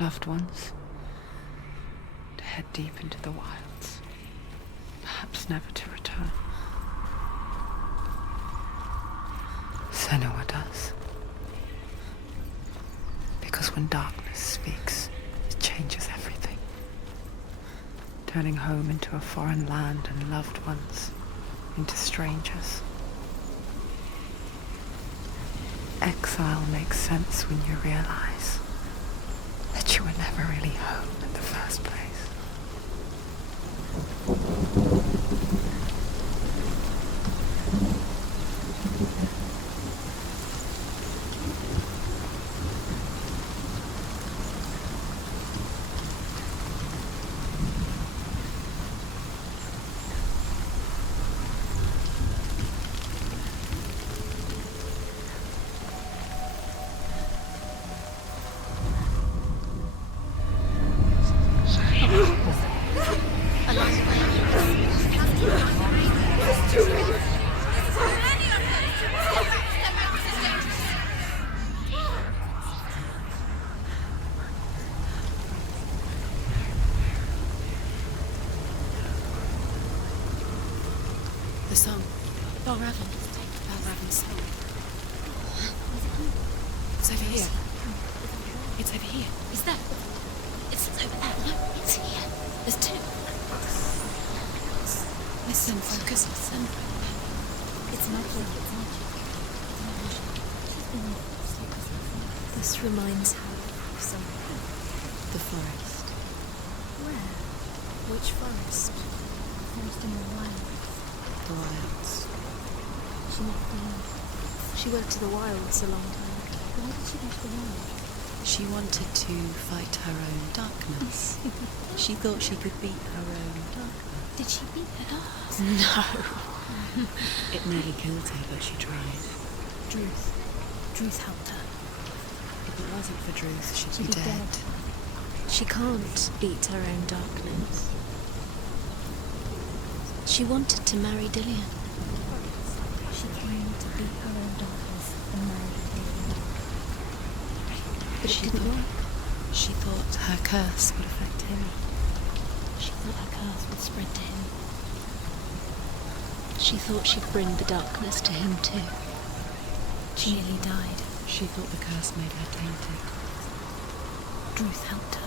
loved ones, to head deep into the wilds, perhaps never to return. Senua does. Because when darkness speaks, it changes everything. Turning home into a foreign land and loved ones into strangers. Exile makes sense when you realize that you were never really home in the first place. The song. Balraven's song. It's over here. It's over here. Is that? It's over there. No, it's here. There's two. Listen, focus, listen. It's magic. It's magic. This reminds her of something. The forest. Where? Which forest? The forest in the wilds. The wilds. She met Diana. She went to the wilds a long time ago. Why did she go to the wilds? She wanted to fight her own darkness. She thought she could beat her own darkness. Did she beat her darkness? No. It nearly killed her, but she tried. Druth helped her. If it wasn't for Druth, she'd She'd be be dead. She can't beat her own darkness. She wanted to marry Dillian. She came to beat her own darkness and marry Dillian. But it didn't work. She thought her curse would affect him. She thought her curse would spread to him. She thought she'd bring the darkness to him too. She nearly died. She thought the curse made her tainted. Druth helped her.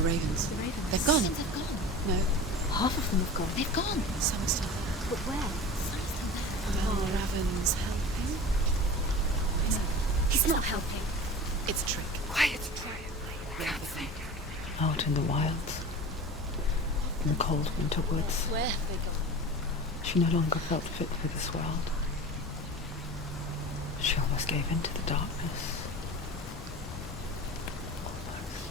The ravens. The ravens. They've gone. They've gone. No, Half of them have gone. they've gone. Some are still there. But where? Well, Raven's helping. He's not helping. It's a trick. Quiet. I can't think. Out in the wilds, in the cold winter woods, Where have they gone? she no longer felt fit for this world. She almost gave in to the darkness. Almost.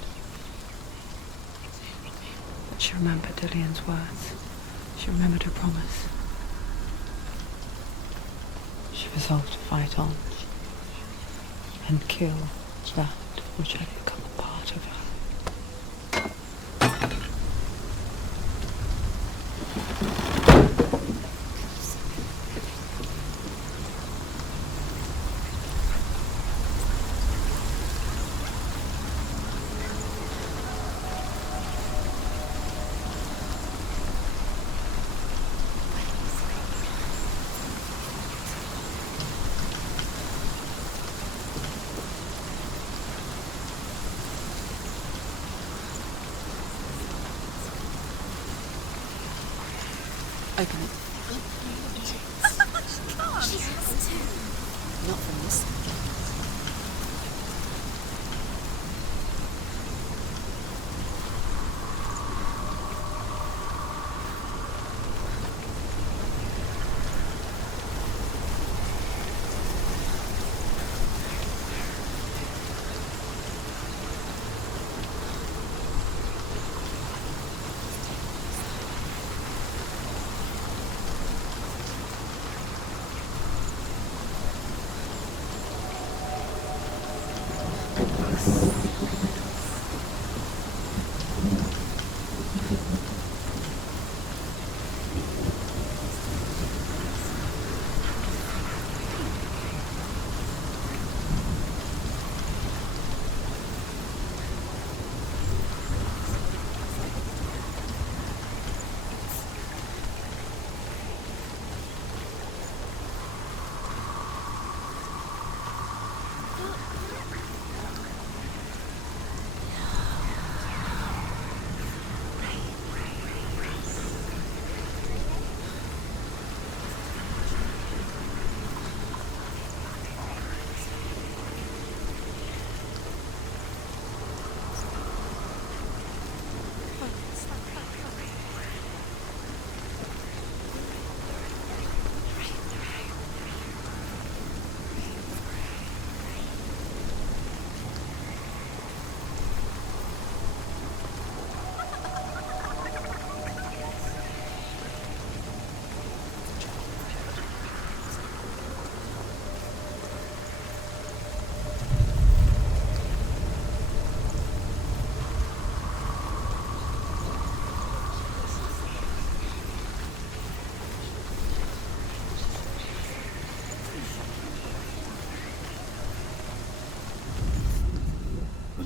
But she remembered Dillian's words. She remembered her promise. She resolved to fight on and kill that which had become a part of her. Open it. She has to. Not from this side.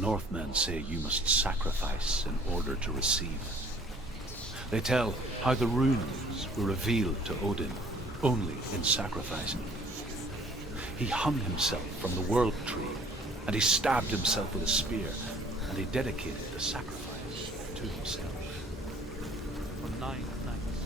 Northmen say you must sacrifice in order to receive. They tell how the runes were revealed to Odin only in sacrifice. He hung himself from the world tree, and he stabbed himself with a spear, and he dedicated the sacrifice to himself. For 9 nights.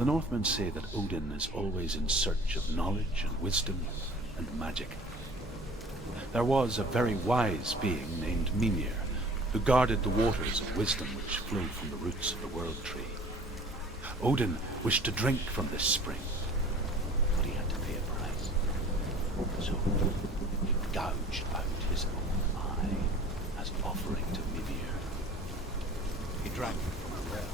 The Northmen say that Odin is always in search of knowledge and wisdom and magic. There was a very wise being named Mimir, who guarded the waters of wisdom which flow from the roots of the World Tree. Odin wished to drink from this spring, but he had to pay a price. So he gouged out his own eye as offering to Mimir. He drank from a well.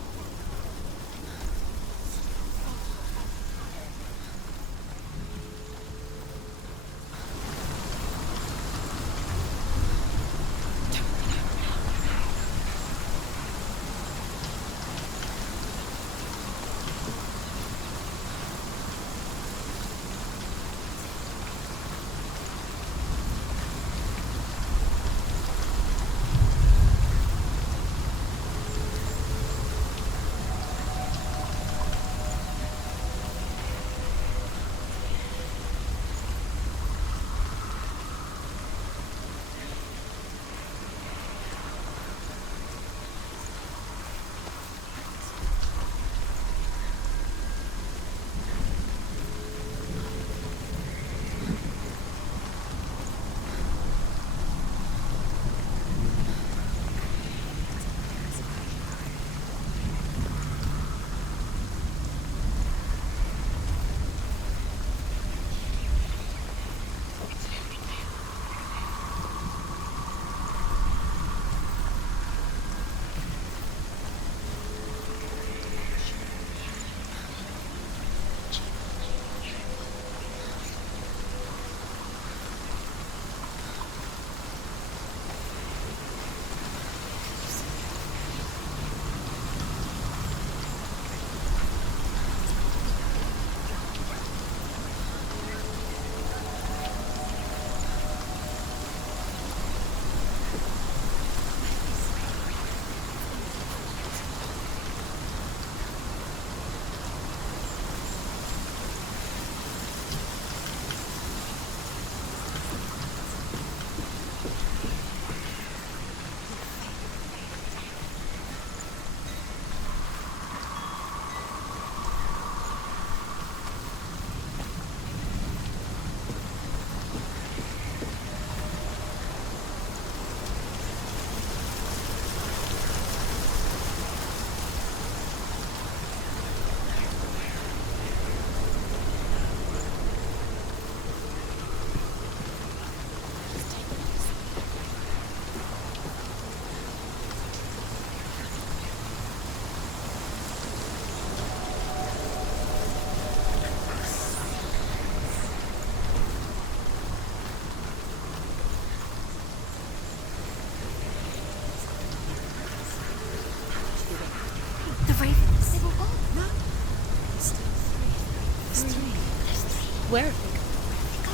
Where?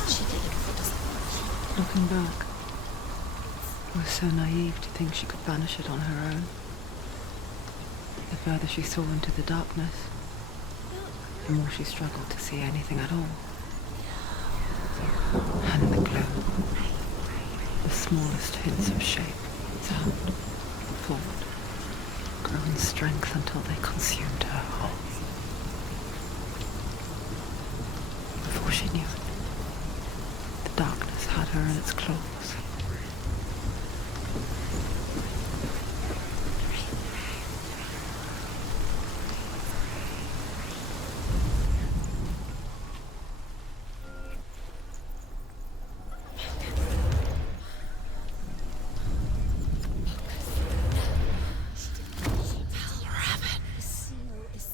She did it for us. Looking back, I was so naive to think she could banish it on her own. The further she saw into the darkness, the more she struggled to see anything at all. And in the gloom, the smallest hints of shape, sound, thought, grew in strength until they consumed her whole. Before she knew it, the darkness had her in its claws.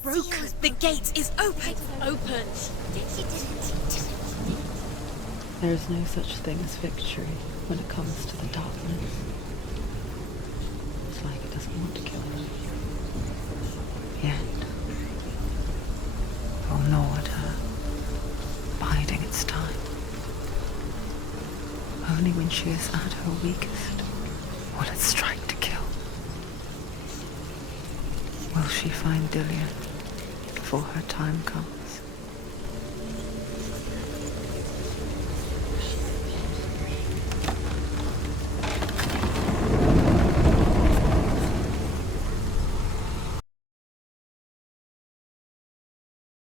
Broken. The gate is open. Open. There is no such thing as victory when it comes to the darkness. It's like it doesn't want to kill her. Yet, it will gnaw at her, biding its time. Only when she is at her weakest will it strike to kill. Will she find Dillion before her time comes?